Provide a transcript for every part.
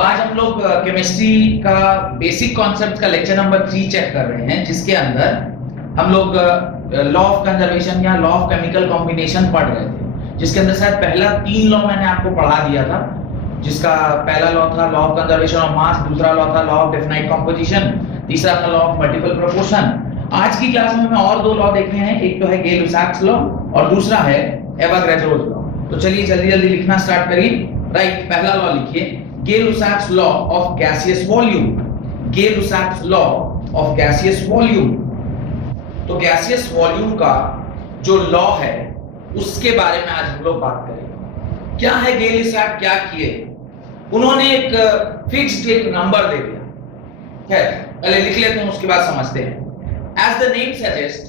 आज हम लोग केमिस्ट्री का बेसिक कॉन्सेप्ट का लेक्चर नंबर 3 चेक कर रहे हैं, जिसके अंदर हम लोग लॉ ऑफ कंजर्वेशन या लॉ ऑफ केमिकल कॉम्बिनेशन पढ़ रहे थे, जिसके अंदर शायद पहला 3 लॉ मैंने आपको पढ़ा दिया था। जिसका पहला लॉ था law of conservation of mass, दूसरा लॉ था लॉ ऑफ डेफिनाइट कंपोजिशन, तीसरा था लॉ ऑफ मल्टीपल प्रोपोर्शन। आज की क्लास में हमें और 2 लॉ देखने हैं, एक तो है गेल-लुसाक्स लॉ और दूसरा है एवोगाड्रोज लॉ। तो चलिए जल्दी जल्दी लिखना स्टार्ट करिए। राइट, पहला लॉ लिखिए, Gay Lussac's law of gaseous volume. Gay Lussac's law of gaseous volume. तो गैसियस वॉल्यूम का जो लॉ है उसके बारे में आज हम लोग बात करेंगे। क्या है गेल-लुसाक, क्या किए उन्होंने? एक फिक्स्ड एक नंबर दे दिया। खैर पहले लिख लेते हैं, उसके बाद समझते हैं। एज द नेम सजेस्ट,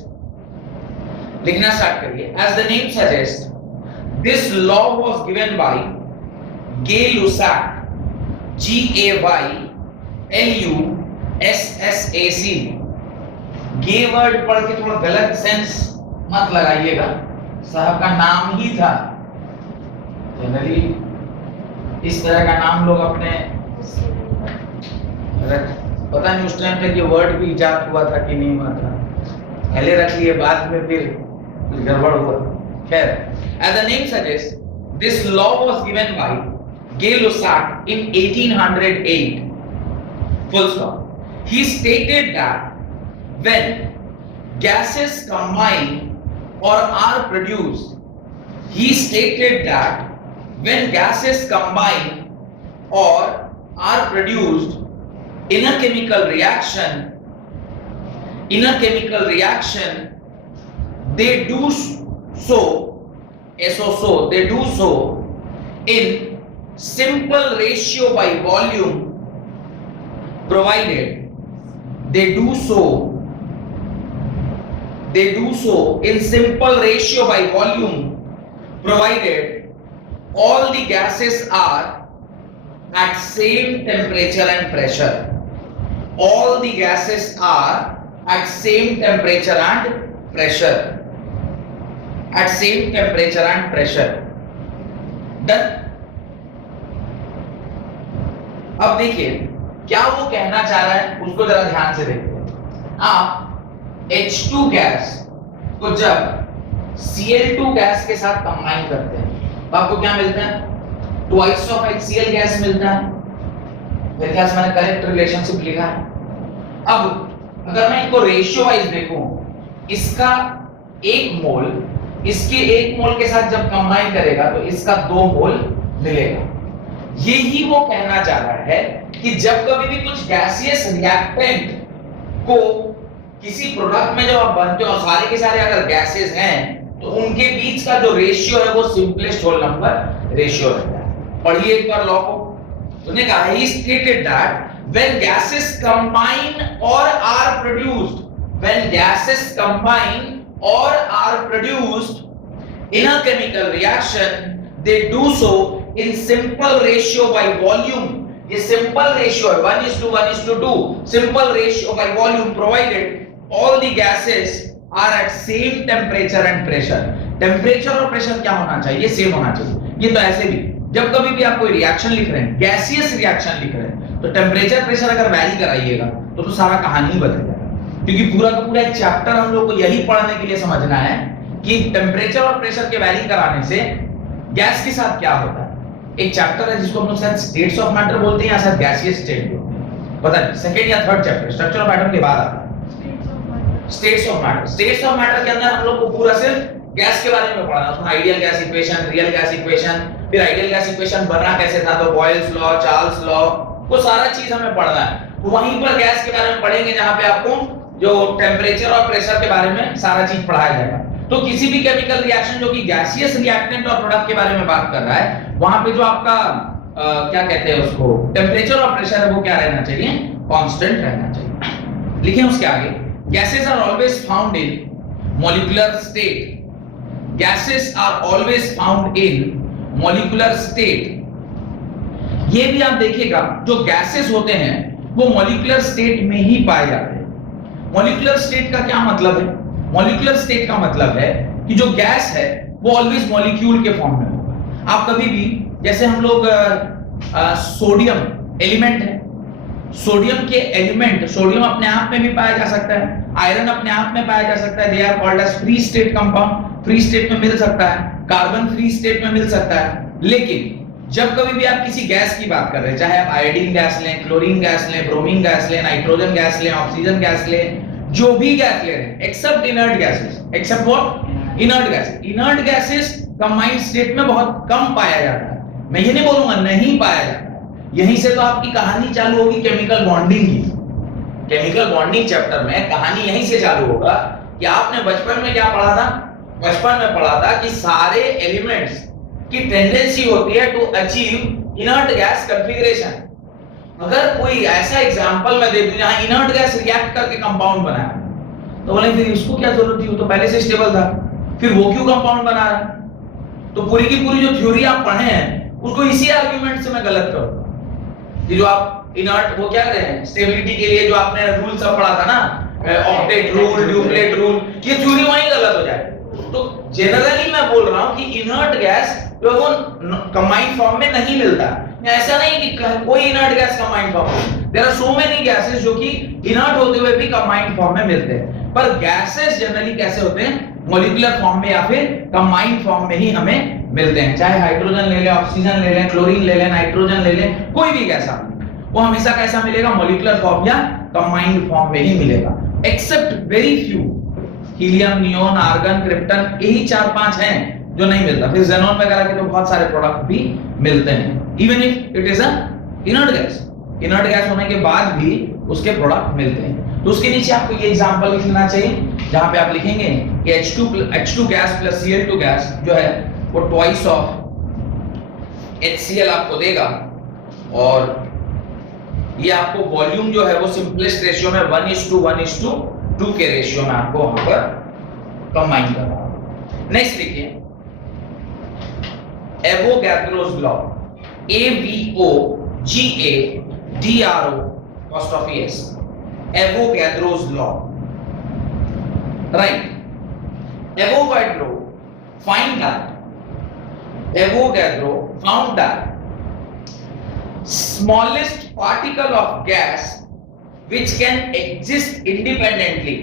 लिखना स्टार्ट करिए। As the name suggest, this law was given by Gay Lussac, G-A-Y-L-U-S-S-A-C। Gay word पढ़ के थोड़ा गलत सेंस मत लगाइएगा, साहब का नाम ही था। जनरली इस तरह का नाम लोग अपने पता नहीं उस टाइम तक ये वर्ड भी इजाद हुआ था कि नहीं हुआ था, पहले रख लिए बाद में फिर गड़बड़ हुआ। खैर, as the name suggest, this law was given by Gay-Lussac in 1808. Full stop. He stated that when gases combine or are produced, he stated that when gases combine or are produced in a chemical reaction, they do so, they do so in simple ratio by volume, provided they do so in simple ratio by volume, provided all the gases are at same temperature and pressure. All the gases are at same temperature and pressure. At same temperature and pressure. Done. अब देखिए क्या वो कहना चाह रहा है, उसको जरा ध्यान से देखिए। आप H2 गैस को जब Cl2 गैस के साथ कंबाइन करते हैं तो आपको क्या मिलता है? ट्वाइस ऑफ HCl गैस मिलता है। मेरे ख्याल से मैंने करेक्ट रिलेशनशिप लिखा है। अब अगर मैं इनको रेशियो वाइज देखूं, इसका 1 मोल इसके 1 मोल के साथ जब कंबाइन करेगा तो इसका 2 मोल मिलेगा। यही वो कहना चाह रहा है कि जब कभी भी कुछ गैसियस रिएक्टेंट को किसी प्रोडक्ट में जब आप बनते हो, सारे के सारे अगर गैसेस हैं तो उनके बीच का जो रेशियो है वो सिंपलेस्ट होल नंबर रेशियो रहता है। पढ़िए एक बार लॉ को। उन्होंने कहा he stated that when gases combine or are produced, when gases combine or are produced in a chemical reaction, they do so in simple ratio by volume. ये simple ratio है, 1:1:2 simple ratio by volume, provided all the gases are at same temperature and pressure. Temperature और pressure क्या होना चाहिए? Same होना चाहिए। ये तो ऐसे भी जब कभी भी आप कोई रिएक्शन लिख रहे हैं, गैसियस रिएक्शन लिख रहे हैं, तो टेम्परेचर प्रेशर अगर वैरी कराइएगा तो सारा कहानी ही बदल जाएगा। क्योंकि पूरा का पूरा एक चैप्टर हम लोग को यही पढ़ने के लिए समझना है कि टेम्परेचर और प्रेशर के वैरी कराने से गैस के साथ क्या होता है। एक चैप्टर है जिसको हम लोग शायद स्टेट्स ऑफ मैटर बोलते हैं या शायद गैसियस स्टेट बोलते हैं, पता नहीं, सेकंड या third chapter structure of atom के बाद आता है states of matter. States of matter के अंदर हम लोग को पूरा सिर्फ गैस के बारे में पढ़ना है। उसमें ideal gas equation, real gas equation, फिर आइडियल गैस इक्वेशन बना कैसे था, तो बॉयल्स लॉ, चार्ल्स लॉ, वो सारा चीज हमें पढ़ना है। वहीं पर गैस के बारे में पढ़ेंगे जहां पे आपको जो टेम्परेचर और प्रेशर के बारे में सारा चीज पढ़ाया जाएगा। तो किसी भी केमिकल रिएक्शन जो कि गैसियस रिएक्टेंट और प्रोडक्ट के बारे में बात कर रहा है, वहां पे जो आपका क्या कहते हैं उसको, टेम्परेचर और प्रेशर है, वो क्या रहना चाहिए? कांस्टेंट रहना चाहिए। लिखें उसके आगे, gases are always found in molecular state. Gases are always found in molecular state. ये भी आप देखिएगा जो गैसेस होते हैं वो मॉलिक्यूलर स्टेट में ही पाए जाते हैं। मॉलिक्यूलर स्टेट का क्या मतलब है? मॉलिक्यूलर स्टेट का मतलब है कि जो गैस है वो ऑलवेज मॉलिक्यूल के फॉर्म में होगा। आप कभी भी जैसे हम लोग सोडियम एलिमेंट है। सोडियम के एलिमेंट, सोडियम अपने आप में भी पाया जा सकता है, आयरन अपने आप में पाया जा सकता है, they are called as free state compound, free state में मिल सकता है, कार्बन फ्री स्टेट में मिल सकता है। लेकिन जब कभी भी आप किसी गैस की बात कर रहे हैं, चाहे आप आयोडीन गैस लें, क्लोरीन गैस लें, ब्रोमीन गैस लें, नाइट्रोजन गैस लें, ऑक्सीजन गैस लें, जो भी गैस ले रहे हैं, except inert gases, except what, inert gases, inert gases combined state में बहुत कम पाया जाता है। मैं ये नहीं बोलूंगा नहीं पाया जाता है, यहीं से तो आपकी कहानी चालू होगी केमिकल बॉन्डिंग की। केमिकल बॉन्डिंग चैप्टर में कहानी यहीं से चालू होगा कि आपने बचपन में क्या पढ़ा था, बचपन में पढ़ा था कि सारे एलिमेंट्स की टेंडेंसी होती है to achieve inert gas configuration. अगर कोई ऐसा एग्जांपल मैं दे दूं जहां इनर्ट गैस रिएक्ट करके कंपाउंड बनाया, तो बोले फिर इसको क्या जरूरत थी, वो तो पहले से स्टेबल था, फिर वो क्यों कंपाउंड बना रहा है? तो पूरी की पूरी जो थ्योरी आप पढ़े हैं उसको इसी आर्गुमेंट से मैं गलत करूंगा। ये जो आप इनर्ट वो क्या कह रहे हैं, स्टेबिलिटी के लिए जो आपने रूल सब पढ़ा था ना, ऑक्टेट रूल, ड्यूप्लेट रूल, ये थ्योरी वहीं गलत हो जाए। तो जनरली मैं बोल रहा हूं कि इनर्ट गैस जो वो कंबाइंड फॉर्म में नहीं मिलता। ऐसा नहीं कि कोई इनर्ट गैस कंबाइंड फॉर्म में, there are so many gases जो कि इनर्ट होते हुए भी कंबाइंड फॉर्म में मिलते हैं। पर गैसेस जनरली कैसे होते हैं, मॉलिक्यूलर फॉर्म में या फिर कंबाइंड फॉर्म में ही हमें मिलते हैं। चाहे हाइड्रोजन ले लें, ऑक्सीजन ले लें, क्लोरीन ले लें, नाइट्रोजन ले लें, कोई भी गैस आप वो हमेशा कैसा मिलेगा, मॉलिक्यूलर फॉर्म या कंबाइंड फॉर्म में ही मिलेगा। Except very few, helium, neon, argon, krypton, यही 4-5 हैं जो नहीं मिलता। फिर ज़ेनॉन वगैरह के तो बहुत सारे प्रोडक्ट भी मिलते हैं, even if it is a inert gas. Inert gas होने के बाद भी उसके प्रोडक्ट मिलते हैं। तो उसके नीचे आपको ये एग्जांपल लिख लेना चाहिए, जहां पे आप लिखेंगे कि H2 gas plus Cl2 gas जो है वो ट्वाइस ऑफ HCl आपको देगा, और ये आपको वॉल्यूम जो है वो सिंपलेस्ट रेशियो में 1:1:2 के रेशियो में आपको वहां पर कंबाइन करना। नेक्स्ट देखिए Avogadro's law, AVOGADRO', Avogadro's law, right. Avogadro found that smallest particle of gas which can exist independently,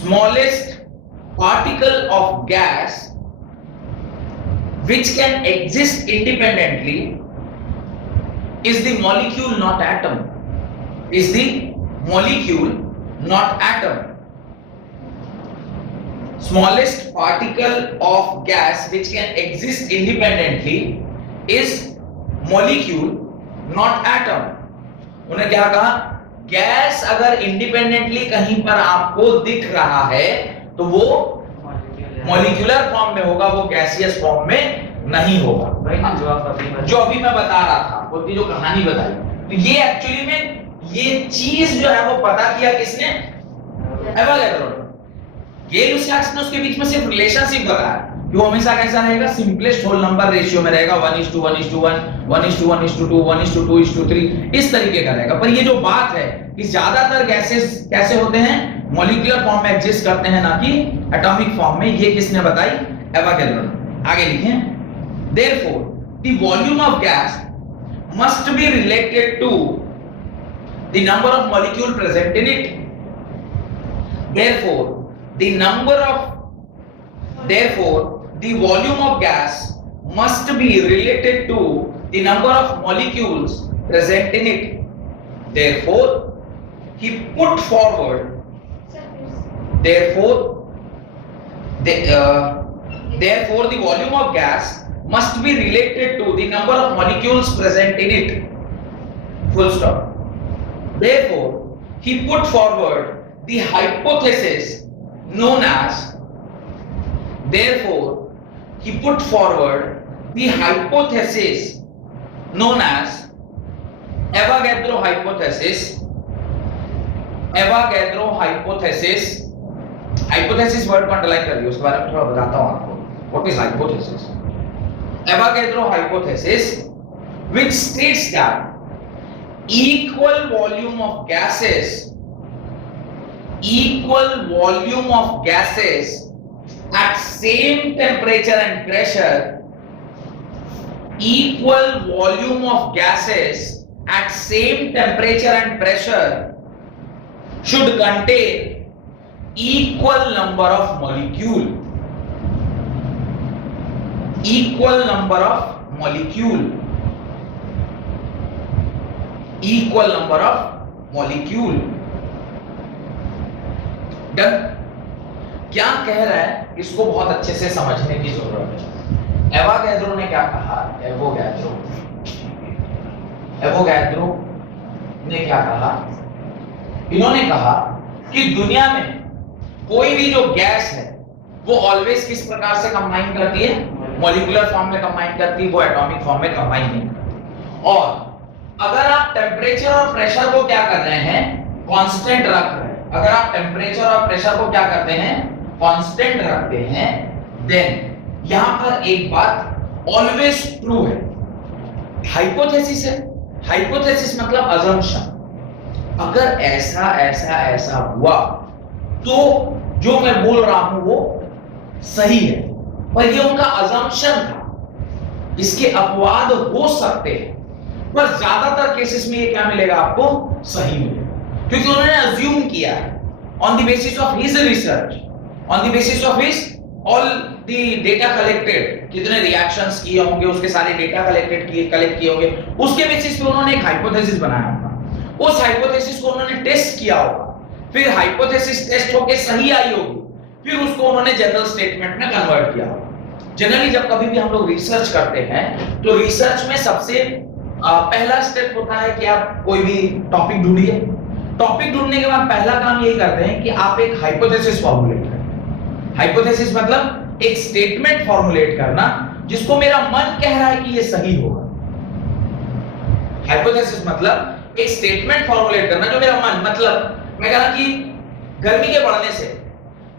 smallest particle of gas which can exist independently is the molecule not atom, is the molecule not atom. Smallest particle of gas which can exist independently is molecule not atom. उन्हें क्या कहा, gas अगर independently कहीं पर आपको दिख रहा है तो वो मॉलिक्यूलर फॉर्म में होगा, वो गैसियस फॉर्म में नहीं होगा। जो अभी मैं बता रहा था, वो जो कहानी बताई, तो ये एक्चुअली में ये चीज जो है वो पता किया किसने, एवोगैड्रो। गेल-लुसियाक्स ने उसके बीच में सिर्फ रिलेशनशिप बताया कि वो हमेशा कैसा रहेगा, सिंपलेस्ट होल नंबर रेशियो में रहेगा, 1:1:1, 1:1:2, 1:2:3, इस तरीके का रहेगा। पर ये जो बात है कि ज्यादातर गैसेस कैसे होते हैं, मॉलिक्यूलर फॉर्म में एग्जिस्ट करते हैं, ना कि एटॉमिक फॉर्म में। ये किसने बताई, एवोगैड्रो ने। आगे लिखें, therefore the volume of gas must be related to the number of molecule present in it. Therefore the volume of gas must be related to the number of molecules present in it. Therefore he put forward, therefore the volume of gas must be related to the number of molecules present in it. Full stop. Therefore he put forward the hypothesis known as, therefore he put forward the hypothesis known as Avogadro hypothesis. Avogadro hypothesis, hypothesis word को underline कर लियो, उसके बारे में थोड़ा बताता हूं आपको। What is hypothesis? Avogadro hypothesis, which states that equal volume of gases at same temperature and pressure, equal volume of gases at same temperature and pressure should contain equal number of molecule. Equal number of molecule. Equal number of molecule. Done? क्या कह रहा है इसको बहुत अच्छे से समझने की जरूरत है। एवोगैड्रो ने क्या कहा? एवोगैड्रो ने क्या कहा? इन्होंने कहा कि दुनिया में कोई भी जो गैस है वो ऑलवेज किस प्रकार से कंबाइन करती है? मॉलिक्यूलर फॉर्म में कंबाइन करती है, वो एटॉमिक फॉर्म में कंबाइन नहीं करती। और अगर आप टेम्परेचर और प्रेशर को क्या कर रहे हैं? कांस्टेंट रख रहे हैं। अगर आप टेम्परेचर और प्रेशर को क्या करते हैं? कांस्टेंट रखते हैं, देन यहां पर एक बात ऑलवेज ट्रू है। हाइपोथेसिस है। हाइपोथेसिस मतलब अजम्पशन। अगर ऐसा ऐसा ऐसा हुआ तो जो मैं बोल रहा हूं वो सही है, पर ये उनका अजम्पशन था। इसके अपवाद हो सकते हैं, पर ज्यादातर केसेस में ये क्या मिलेगा आपको? सही मिलेगा, क्योंकि उन्होंने अज्यूम किया है on the basis of his research, on the basis of his all the data collected, कितने रिएक्शंस किए होंगे, उसके सारे डेटा कलेक्ट किए होंगे, उसके बेसिस पे उन्होंने एक हाइपोथेसिस बनाया होगा। उस हाइपोथेसिस को उन्होंने टेस्ट किया होगा, फिर हाइपोथेसिस टेस्ट होके सही आई होगी, फिर उसको उन्होंने जनरल स्टेटमेंट में कन्वर्ट किया होगा। जनरली जब कभी भी हम लोग रिसर्च करते हैं तो रिसर्च में सबसे पहला स्टेप होता है कि आप कोई भी टॉपिक ढूंढिए। टॉपिक ढूंढने के बाद पहला काम यही करते हैं कि आप एक हाइपोथेसिस फॉर्मुलेट करें। हाइपोथेसिस मतलब एक स्टेटमेंट फॉर्मुलेट करना जिसको मेरा मन कह रहा है कि ये सही होगा। हाइपोथेसिस मतलब एक स्टेटमेंट फॉर्मुलेट करना जो मेरा मन, मतलब मैं कह रहा कि गर्मी के बढ़ने से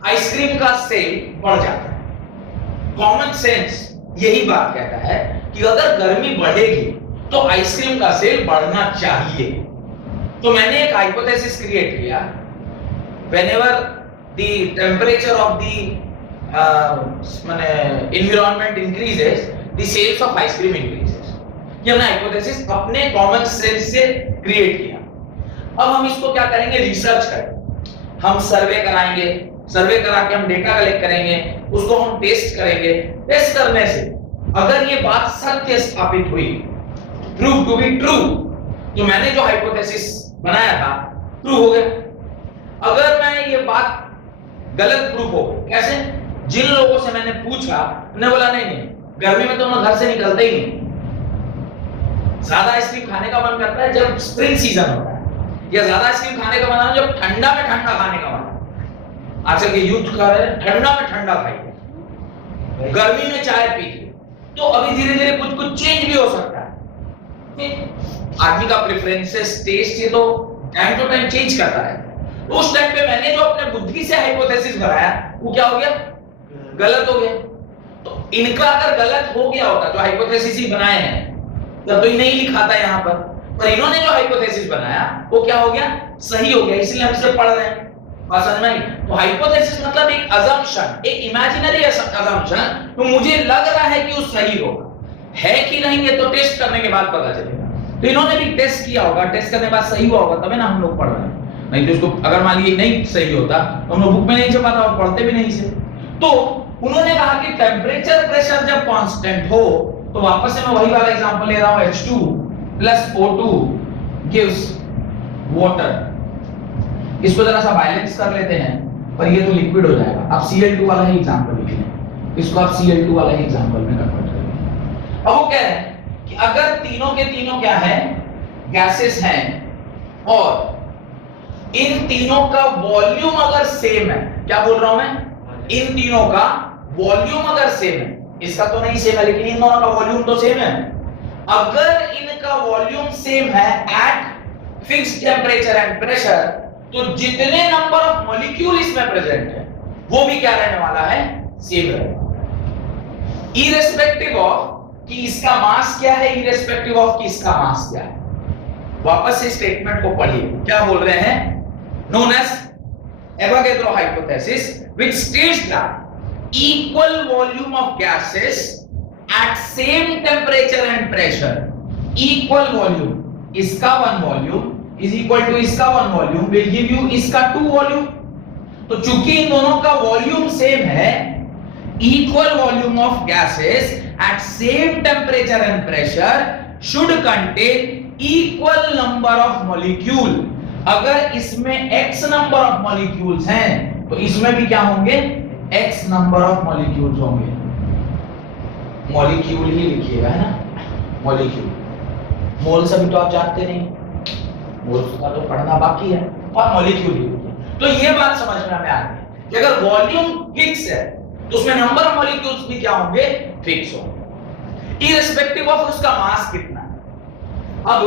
आइसक्रीम का सेल बढ़ जाता है। कॉमन सेंस यही बात कहता है कि अगर गर्मी बढ़ेगी तो आइसक्रीम का सेल बढ़ना चाहिए। तो मैंने एक हाइपोथेसिस क्रिएट किया, whenever the temperature of the environment increases the sales of ice cream increases. ये हमने हाइपोथेसिस अपने कॉमन सेंस से क्रिएट किया। अब हम इसको क्या करेंगे? रिसर्च करेंगे। हम सर्वे कराएंगे, सर्वे करा के हम डेटा कलेक्ट करेंगे, उसको हम टेस्ट करेंगे। टेस्ट करने से अगर ये बात सत्य स्थापित हुई, प्रूव टू बी ट्रू, तो मैंने जो हाइपोथेसिस बनाया था ट्रू हो गया। अगर मैं ये बात गलत प्रूफ हो, कैसे? जिन लोगों से मैंने पूछा उन्होंने बोला नहीं नहीं, गर्मी में तो हम घर से निकलते ही नहीं, ज्यादा आइसक्रीम खाने का मन करता है जब स्प्रिंग सीजन होता है, या ज्यादा आइसक्रीम खाने का मन आता है जब ठंडा में ठंडा खाने का मन। आजकल के यूथ खा रहे हैं ठंडा में ठंडा खाइए, गर्मी में चाय पीजिए। तो अभी धीरे धीरे कुछ कुछ चेंज भी हो सकता है। आदमी का प्रेफरेंसेस, टेस्ट, ये तो टाइम टू टाइम चेंज करता है। तो उस टाइम पे मैंने जो अपने बुद्धि से हाइपोथेसिस बनाया वो क्या हो गया? गलत हो गया। तो इनका अगर गलत हो गया होता, जो हाइपोथेसिस ही बनाए हैं, तब तो नहीं लिखा था यहाँ पर इन्होंने जो हाइपोथेसिस बनाया वो क्या हो गया? सही हो गया, इसलिए हम इसे पढ़ रहे हैं। बात समझ में आई? तो हाइपोथेसिस मतलब एक अजम्पशन, एक इमेजिनरी अजम्पशन। तो मुझे लग रहा है कि वो सही होगा, है कि नहीं ये तो टेस्ट करने के बाद पता चलेगा। तो इन्होंने भी टेस्ट किया होगा, टेस्ट करने के बाद सही हुआ होगा, तभी ना हम लोग पढ़ रहे हैं। नहीं तो इसको अगर मान लीजिए नहीं सही होता तो हम लोग बुक में नहीं छपा था और पढ़ते भी नहीं इसे। तो उन्होंने कहा कि टेम्परेचर प्रेशर जब कांस्टेंट हो, तो वापस से मैं वही वाला एग्जांपल ले रहा हूं, H2 plus O2 gives water। इसको जरा सा बैलेंस कर लेते हैं, पर ये तो लिक्विड हो जाएगा। आप Cl2 वाला ही एग्जांपल लिख लें, इसको आप Cl2 वाला ही एग्जांपल में कन्वर्ट करें। अब वो कह रहे हैं कि अगर तीनों के तीनों क्या है? गैसेस हैं, और इन तीनों का वॉल्यूम अगर सेम है, क्या बोल रहा हूं मैं? इन तीनों का वॉल्यूम अगर सेम है, इसका तो नहीं सेम है लेकिन इन दोनों का वॉल्यूम तो सेम है। अगर इनका वॉल्यूम सेम है at fixed temperature and pressure, तो जितने नंबर ऑफ मॉलिक्यूल इसमें प्रेजेंट है वो भी क्या रहने वाला है? सेम रहेगा, इरेस्पेक्टिव ऑफ कि इसका मास क्या है, इरेस्पेक्टिव ऑफ कि इसका मास क्या है। वापस से स्टेटमेंट को पढ़िए, क्या बोल रहे हैं? known as Avogadro hypothesis, which states that equal volume of gases at same temperature and pressure, equal volume इसका 1 वॉल्यूम इज इक्वल टू इसका 1 वॉल्यूम विल गिव यू इसका 2 वॉल्यूम। तो चूंकि इन दोनों का वॉल्यूम सेम है, equal volume of gases at same temperature and pressure should contain equal number of molecule. अगर इसमें x नंबर ऑफ मॉलिक्यूल्स हैं तो इसमें भी क्या होंगे, x नंबर ऑफ मॉलिक्यूल्स होंगे। मॉलिक्यूल ही लिखिएगा, है ना, मॉलिक्यूल। मोल से भी तो आप जानते नहीं, मोल का तो पढ़ना बाकी है, और मॉलिक्यूल ही लिखिए। तो ये बात समझ में हमें आ गई कि अगर वॉल्यूम फिक्स है तो उसमें नंबर ऑफ मॉलिक्यूल्स भी क्या होंगे, फिक्स होंगे, इररिस्पेक्टिव ऑफ उसका मास कितना है। अब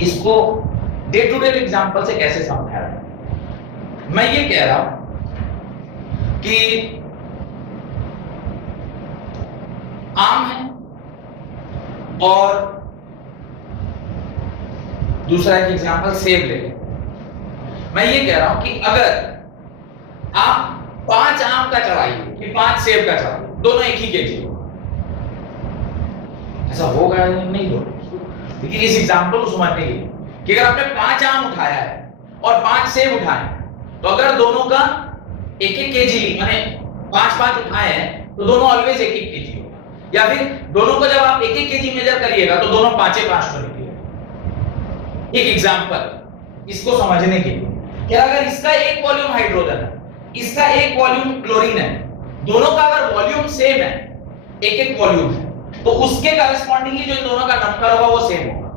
इसको डे टू डे एग्जांपल से कैसे समझा रहा हूं मैं, ये कह रहा हूं कि आम है और दूसरा एक एग्जांपल सेब ले लें। मैं ये कह रहा हूं कि अगर आप 5 आम का चढ़ाइए कि 5 सेब का चढ़ाइए, दोनों एक ही केजी होगा, ऐसा होगा नहीं होगा। लेकिन इस एग्जांपल को समझने के लिए कि अगर आपने 5 आम उठाया है और 5 सेब उठाए, तो अगर दोनों का 1-1 केजी माने 5-5 उठाए हैं तो दोनों ऑलवेज 1-1 केजी होगा। या फिर दोनों को जब आप 1-1 केजी मेजर करिएगा तो दोनों 5-5 तो निकलेगा। एक एग्जांपल इसको समझने के लिए कि अगर इसका एक वॉल्यूम हाइड्रोजन है, इसका एक वॉल्यूम क्लोरीन है, दोनों का अगर वॉल्यूम सेम है, 1-1 वॉल्यूम है, तो उसके कॉरेस्पॉन्डिंगली जो इन दोनों का नंबर होगा वो सेम होगा।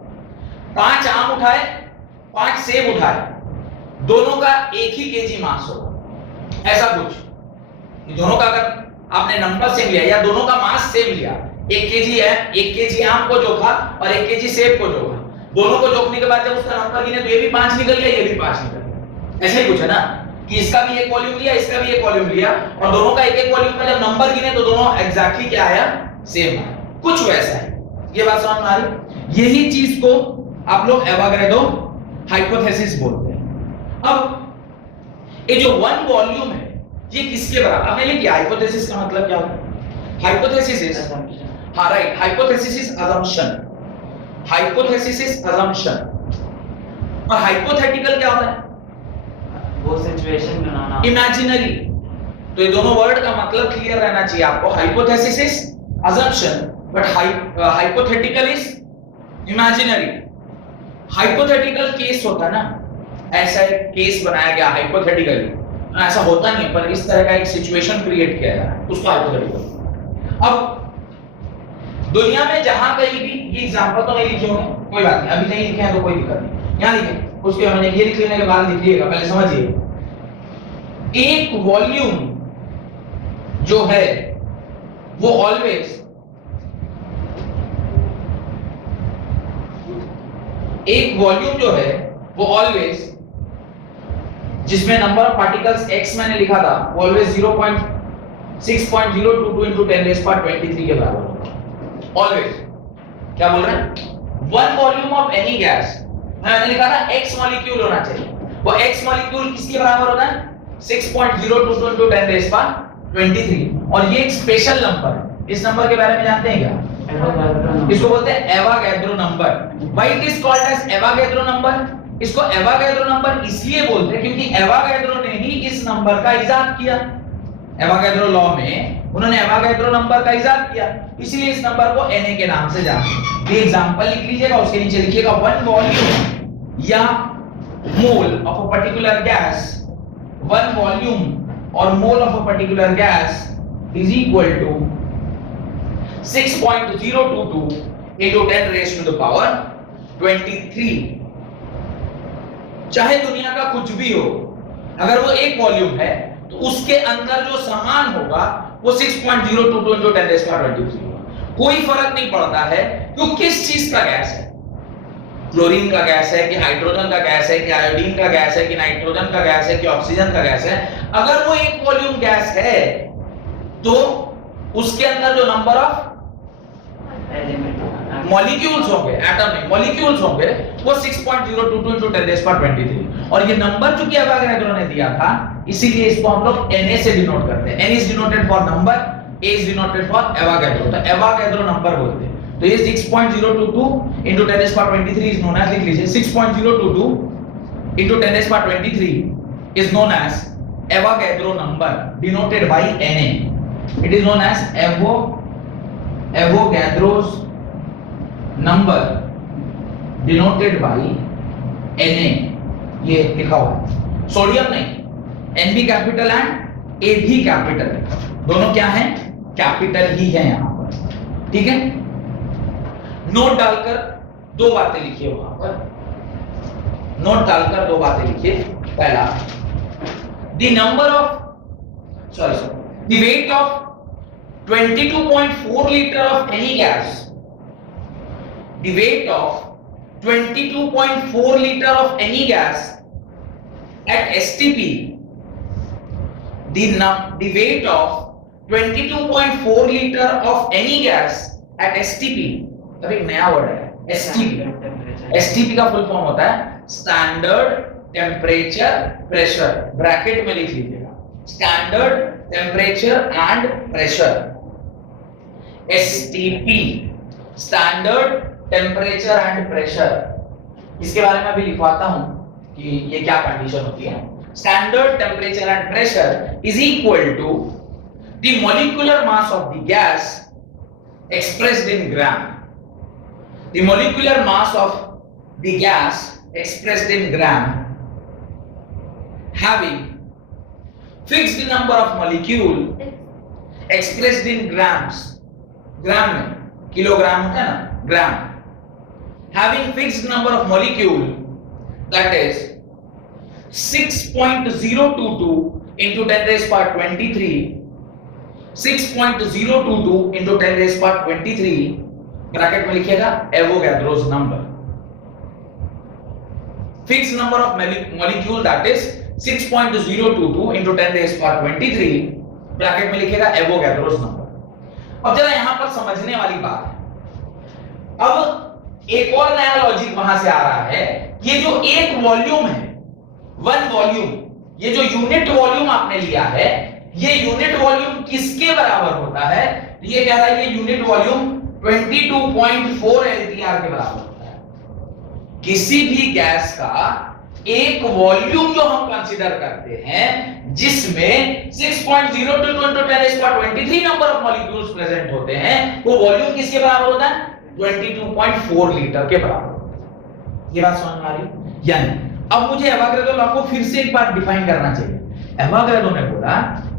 5 आम उठाए, 5 सेब उठाए, दोनों का 1 ही केजी मास होगा, ऐसा कुछ। दोनों का अगर आपने नंबर सेम लिया या दोनों का मास सेम लिया, 1 केजी है, 1 केजी आम को जोखा और 1 केजी सेब को जोखा, दोनों को जोखने के बाद जब उसका नंबर गिने तो ये भी 5 निकल गया, ये भी 5 निकल गया। ऐसे ही कुछ है ना कि इसका भी एक वॉल्यूम लिया, इसका भी एक वॉल्यूम लिया, और दोनों का 1-1 वॉल्यूम का जब नंबर गिने तो दोनों एग्जैक्टली क्या आया, सेम आया। कुछ वैसा है, ये बात समझ में आ रही। यही चीज को आप लोग एवोगैड्रो हाइपोथेसिस बोलते हैं। अब ये जो 1 वॉल्यूम है ये किसके बराबर, हमने लिखा हाइपोथेसिस का मतलब क्या होता है, हाइपोथेसिस इज, हां right, hypothesis is assumption, hypothesis is assumption. और हाइपोथेटिकल क्या होता है, वो सिचुएशन बनाना, इमेजिनरी। तो ये दोनों वर्ड का मतलब क्लियर रहना चाहिए आपको। Hypothesis is assumption but hypothetical is imaginary। Hypothetical case होता है ना, ऐसा एक केस बनाया गया हाइपोथेटिकली, ऐसा होता नहीं है पर इस तरह का एक सिचुएशन क्रिएट किया गया है, उसको हाइपोथेटिकल। अब दुनिया में जहां कहीं भी, ये एग्जांपल तो नहीं लिखे होंगे, कोई बात नहीं, अभी नहीं लिखे हैं तो कोई दिक्कत नहीं, यहां लिखे, उसके मैंने ये लिख लेने के बाद लिखिएगा, पहले समझिए। एक वॉल्यूम जो है वो ऑलवेज एक वॉल्यूम जो है वो ऑलवेज, जिसमें नंबर ऑफ पार्टिकल्स x मैंने लिखा था, वो ऑलवेज 0.6.022 into 10 raised power 23 के बराबर होगा ऑलवेज। क्या बोल रहे हैं, 1 वॉल्यूम ऑफ एनी गैस, मैंने लिखा था x मॉलिक्यूल होना चाहिए, वो x मॉलिक्यूल किसके बराबर होता है, 6.022 into 10 raised power 23। और ये एक स्पेशल नंबर है, इस नंबर के बारे में जानते हैं क्या, इसको बोलते हैं Avogadro number. Why it is called as Avogadro number, इसको एवोगैड्रो नंबर इसलिए बोलते हैं क्योंकि एवोगैड्रो ने ही इस नंबर का इजाद किया। एवोगैड्रो लॉ में उन्होंने एवोगैड्रो नंबर का इजाद किया, इसलिए इस नंबर को Na के नाम से जानते हैं। ये एग्जांपल लिख लीजिएगा, उसके नीचे लिखिएगा 1 वॉल्यूम या mole of a particular gas, 1 volume और mole of a particular gas is equal to 6.022 into 10 raised to the power 23। चाहे दुनिया का कुछ भी हो, अगर वो एक वॉल्यूम है तो उसके अंदर जो सामान होगा वो 6.022 into 10 raised to power 23 होगा। कोई फर्क नहीं पड़ता है कि किस चीज का गैस है, क्लोरीन का गैस है कि हाइड्रोजन का गैस है कि आयोडीन का गैस है कि नाइट्रोजन का गैस है कि ऑक्सीजन का गैस है। अगर वो एक वॉल्यूम गैस है तो उसके अंदर जो नंबर ऑफ मॉलिक्यूल्स होंगे, एटम में मॉलिक्यूल्स होंगे, वो 6.022 into 10 raised power 23। और ये नंबर जो कि एवोगैड्रो ने दिया था, इसीलिए इसको हम लोग Na से डिनोट करते हैं। N is denoted for number, A is denoted for Avogadro, तो एवोगैड्रो नंबर बोलते हैं। तो ये 6.022 into 10 raised power 23 is known as, लिख लीजिए 6.022 into 10 raised power 23 is known as Avogadro number denoted by Na. It is known as Avogadro's number denoted by Na. ये लिखा हुआ है, सोडियम नहीं, N भी कैपिटल एंड A भी capital है, दोनों क्या हैं, कैपिटल ही है यहां पर, ठीक है। नोट डालकर दो बातें लिखिए वहां पर, नोट डालकर दो बातें लिखिए। पहला, the number of the weight of 22.4 liter of any gas, the weight of 22.4 liter of any gas at STP, the weight of 22.4 liter of any gas at STP, अभी नया वर्ड है STP। STP का full form होता है standard temperature pressure, bracket में लिख लीजिएगा, standard temperature and pressure, STP, standard temperature and pressure. इसके बारे में अभी लिखवाता हूं कि ये क्या कंडीशन होती है। Standard temperature and pressure is equal to the molecular mass of the gas expressed in gram. The molecular mass of the gas expressed in gram having fixed number of molecule expressed in grams, gram में kilogram होता है ना, ग्राम, having fixed number of molecule, that is 6.022 into 10 raised power 23, 6.022 into 10 raised power 23, bracket में लिखिएगा Avogadro's number, fix number of molecule that is 6.022 into 10 raised power 23, bracket में लिखिएगा Avogadro's number. अब जरा यहां पर समझने वाली बात है, अब एक और नया लॉजिक वहां से आ रहा है, ये जो एक वॉल्यूम है, वन वॉल्यूम, ये जो यूनिट वॉल्यूम आपने लिया है, ये यूनिट वॉल्यूम किसके बराबर होता है? ये कह रहा है ये यूनिट वॉल्यूम 22.4 LTR के बराबर होता है। किसी भी गैस का एक वॉल्यूम जो हम कंसीडर करते हैं जिसमें 6.022 into 10 raised power 23 number of molecules present होते हैं, वो वॉल्यूम किसके बराबर होता है? 22.4 लीटर के बराबर होता है। ये बात समझ में आ रही? यानी अब मुझे एवोगाड्रो लॉ को फिर से एक बार डिफाइन करना चाहिए। एवोगाड्रो ने बोला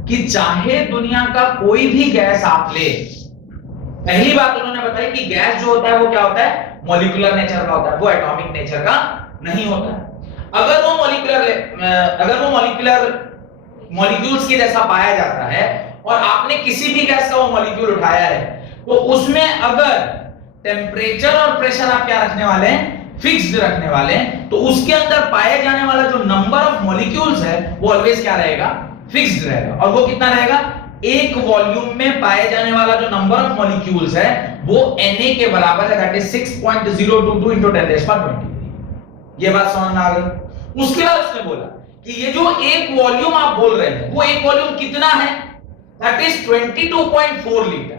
कि चाहे दुनिया का कोई भी गैस आप ले, पहली बात उन्होंने बताई कि गैस जो होता है वो क्या होता है? मॉलिक्यूलर नेचर का होता है, वो एटॉमिक नेचर का नहीं होता है। अगर वो मॉलिक्यूलर मॉलिक्यूल्स के जैसा पाया जाता है और आपने किसी भी गैस का वो मॉलिक्यूल उठाया है, तो उसमें अगर टेम्परेचर और प्रेशर आप क्या रखने वाले हैं? फिक्स्ड रखने वाले हैं, तो उसके अंदर पाए जाने वाला जो नंबर ऑफ मॉलिक्यूल्स है वो ऑलवेज क्या रहेगा? फिक्स्ड रहेगा। और वो कितना रहेगा? एक वॉल्यूम में पाए जाने वाला जो नंबर ऑफ मॉलिक्यूल्स है वो Na के बराबर है, that is 6.022 into 10 raised power 23। ये बात समझ में आ गई? उसके बाद उसने बोला कि ये जो एक वॉल्यूम आप बोल रहे हैं, वो एक वॉल्यूम कितना है? That is 22.4 litre.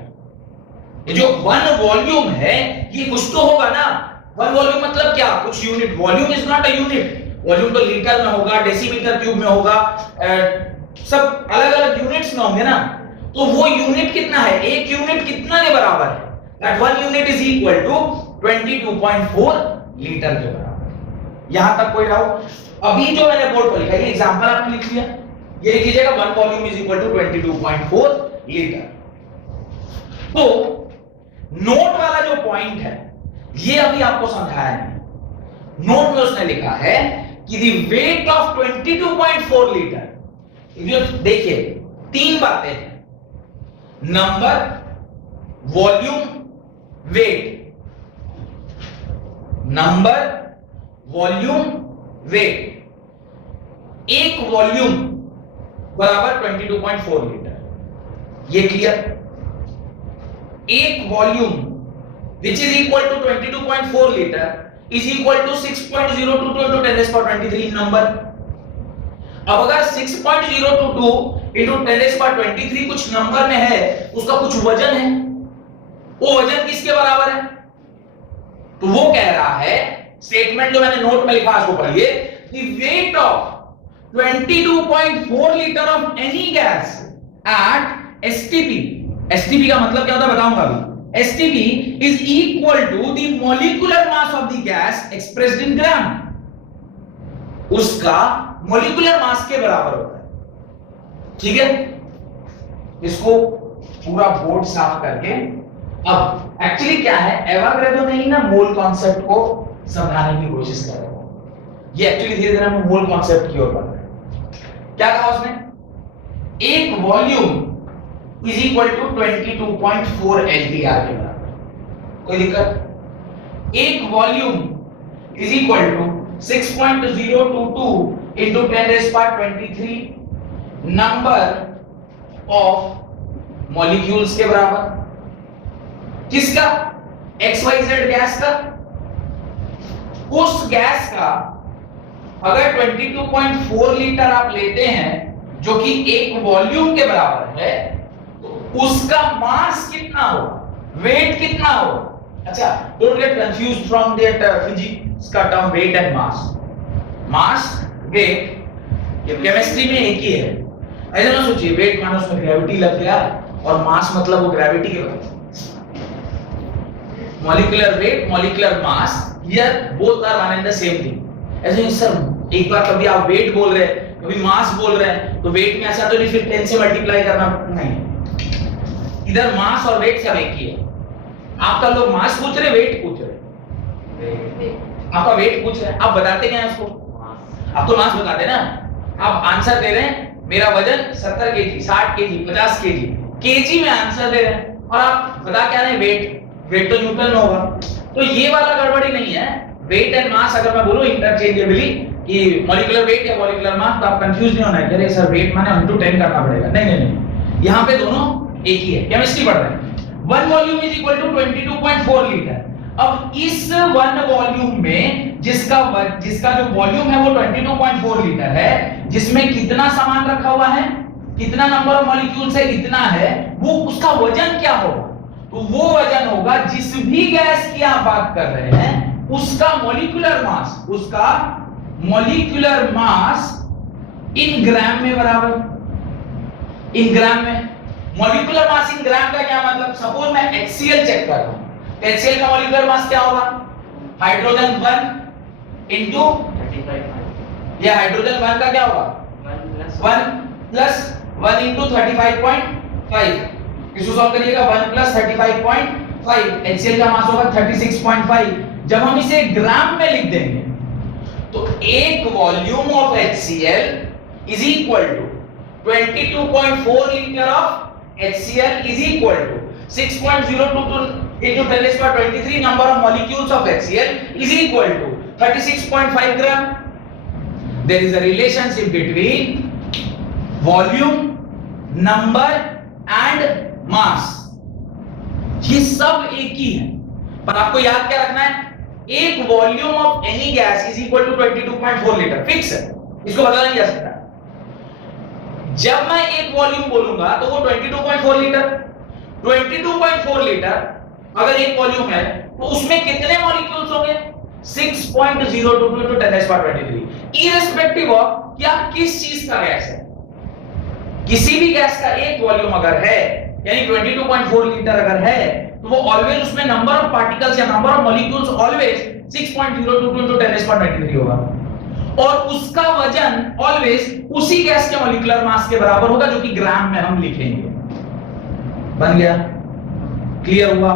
ये जो वन वॉल्यूम है ये कुछ तो होगा ना। वन वॉल्यूम मतलब क्या? कुछ unit. Volume is not a unit. Volume तो लीटर में होगा, डेसीमीटर क्यूब में होगा, सब अलग अलग यूनिट्स में होंगे ना। तो वो यूनिट कितना है? एक यूनिट कितना के बराबर है? That one unit is equal to 22.4 litre के बराबर। यहां तक कोई डाउट? अभी जो मैंने बोर्ड पर लिखा है, ये एग्जांपल आपने लिख लिया, ये लिख लीजिएगा one volume is equal to 22.4 litre. तो नोट वाला जो पॉइंट है ये अभी आपको समझाया है। नोट में उसने लिखा है कि द वेट ऑफ 22.4 लीटर, देखिए तीन बातें हैं, number, volume, weight. Number, volume, weight. एक वॉल्यूम बराबर 22.4 लीटर, ये क्लियर? एक volume which is equal to 22.4 liter is equal to 6.022 into 10 raised power 23 number. अब अगर 6.022 into 10 raised power 23 कुछ नंबर में है, उसका कुछ वजन है, वो वजन किसके बराबर है? तो वो कह रहा है, स्टेटमेंट जो मैंने नोट में लिखा उसको पढ़िए, the weight of 22.4 litre of any gas at STP, STP का मतलब क्या होता है बताऊंगा अभी, STP is equal to the molecular mass of the gas expressed in gram, उसका मॉलिक्यूलर मास के बराबर होता है। ठीक है, इसको पूरा बोर्ड साफ करके, अब एक्चुअली क्या है, एवाग्रेडो ने ही ना मोल कॉन्सेप्ट को समझाने की कोशिश कर रहा है। ये एक्चुअली धीरे धीरे हम मोल कॉन्सेप्ट की ओर बढ़ रहे हैं। क्या कहा उसने, एक volume is equal to 22.4 LTR के बराबर, कोई दिक्कत, एक volume is equal to 6.022 into 10 raised power 23 number of molecules के बराबर, किसका, XYZ गैस का। उस गैस का अगर 22.4 लीटर आप लेते हैं जो कि एक वॉल्यूम के बराबर है, तो उसका मास कितना हो, वेट कितना हो। अच्छा, don't get confused from that physics का term weight and mass. Mass weight chemistry में एक ही है, ऐसे ना सोचिए वेट मानो उसमें ग्रेविटी लग गया और मास मतलब वो ग्रेविटी के बराबर। Molecular weight, molecular mass, here both are one and the same थिंग। ऐसे ही सर एक बार कभी आप वेट बोल रहे हैं, कभी मास बोल रहे हैं, तो वेट में ऐसा तो नहीं फिर 10 से मल्टीप्लाई करना, नहीं, इधर मास और वेट सब एक ही है। आपका लोग मास पूछ रहे, वेट पूछ रहे, आपका वेट पूछ रहे, आप बताते क्या है उसको, आप तो मास बताते ना, आप आंसर दे रहे हैं मेरा वजन 70 केजी, 60 केजी, 50 केजी, केजी में आंसर दे रहे हैं, और आप बता क्या रहे हैं वेट, वेट तो न्यूटन में होगा। तो ये वाला गड़बड़ी नहीं है, वेट एंड मास अगर मैं बोलूं इंटरचेंजेबली कि मॉलिक्यूलर वेट या मॉलिक्यूलर मास, तो आप कंफ्यूज नहीं होना है, अरे सर वेट माने 1/10 करना पड़ेगा, नहीं नहीं नहीं, यहाँ पे दोनों एक ही है, केमिस्ट्री पढ़ रहे हैं। One volume is equal to 22.4 litre. अब इस वन वॉल्यूम में जिसका जो वॉल्यूम है वो 22.4 लीटर है, जिसमें कितना सामान रखा हुआ है, कितना नंबर ऑफ मॉलिक्यूल्स है, इतना है, वो उसका वजन क्या होगा, तो वो वजन होगा जिस भी गैस की आप बात कर रहे हैं उसका मॉलिक्यूलर मास, उसका मॉलिक्यूलर मास इन ग्राम में बराबर, इन ग्राम में। मॉलिक्यूलर मास इन ग्राम का क्या मतलब, सपोज मैं HCl चेक कर रहा हूं, HCl का मॉलिक्यूलर मास क्या होगा, हाइड्रोजन 1 into 35, ये हाइड्रोजन 1 का क्या होगा 1 plus 1 into 35.5, इसको सॉल्व करिएगा, 1 plus 35.5, HCl का मास होगा 36.5। जब हम इसे ग्राम में लिख देंगे तो एक volume of HCl is equal to 22.4 litre of HCl is equal to 6.022 into 10 raised to 23 number of molecules of HCl is equal to 36.5 gram. There is a relationship between volume, number and mass. ये सब एक ही है, पर आपको याद क्या रखना है, एक volume of any gas is equal to 22.4 litre, fix है, इसको बदला नहीं जा सकता। जब मैं एक वॉल्यूम बोलूंगा तो वो 22.4 लीटर, 22.4 लीटर अगर एक वॉल्यूम है तो उसमें कितने मॉलिक्यूल्स होंगे, 6.022 into 10 raised to 23, irrespective of कि आप किस चीज का गैस है। किसी भी गैस का एक वॉल्यूम अगर है, यानी 22.4 लीटर अगर है, तो वो ऑलवेज उसमें नंबर ऑफ पार्टिकल्स या number of molecules always 6.022 into 10 raised to 23 होगा, और उसका वजन ऑलवेज उसी गैस के मॉलिक्यूलर मास के बराबर होगा, जो कि ग्राम में हम लिखेंगे। बन गया, क्लियर हुआ,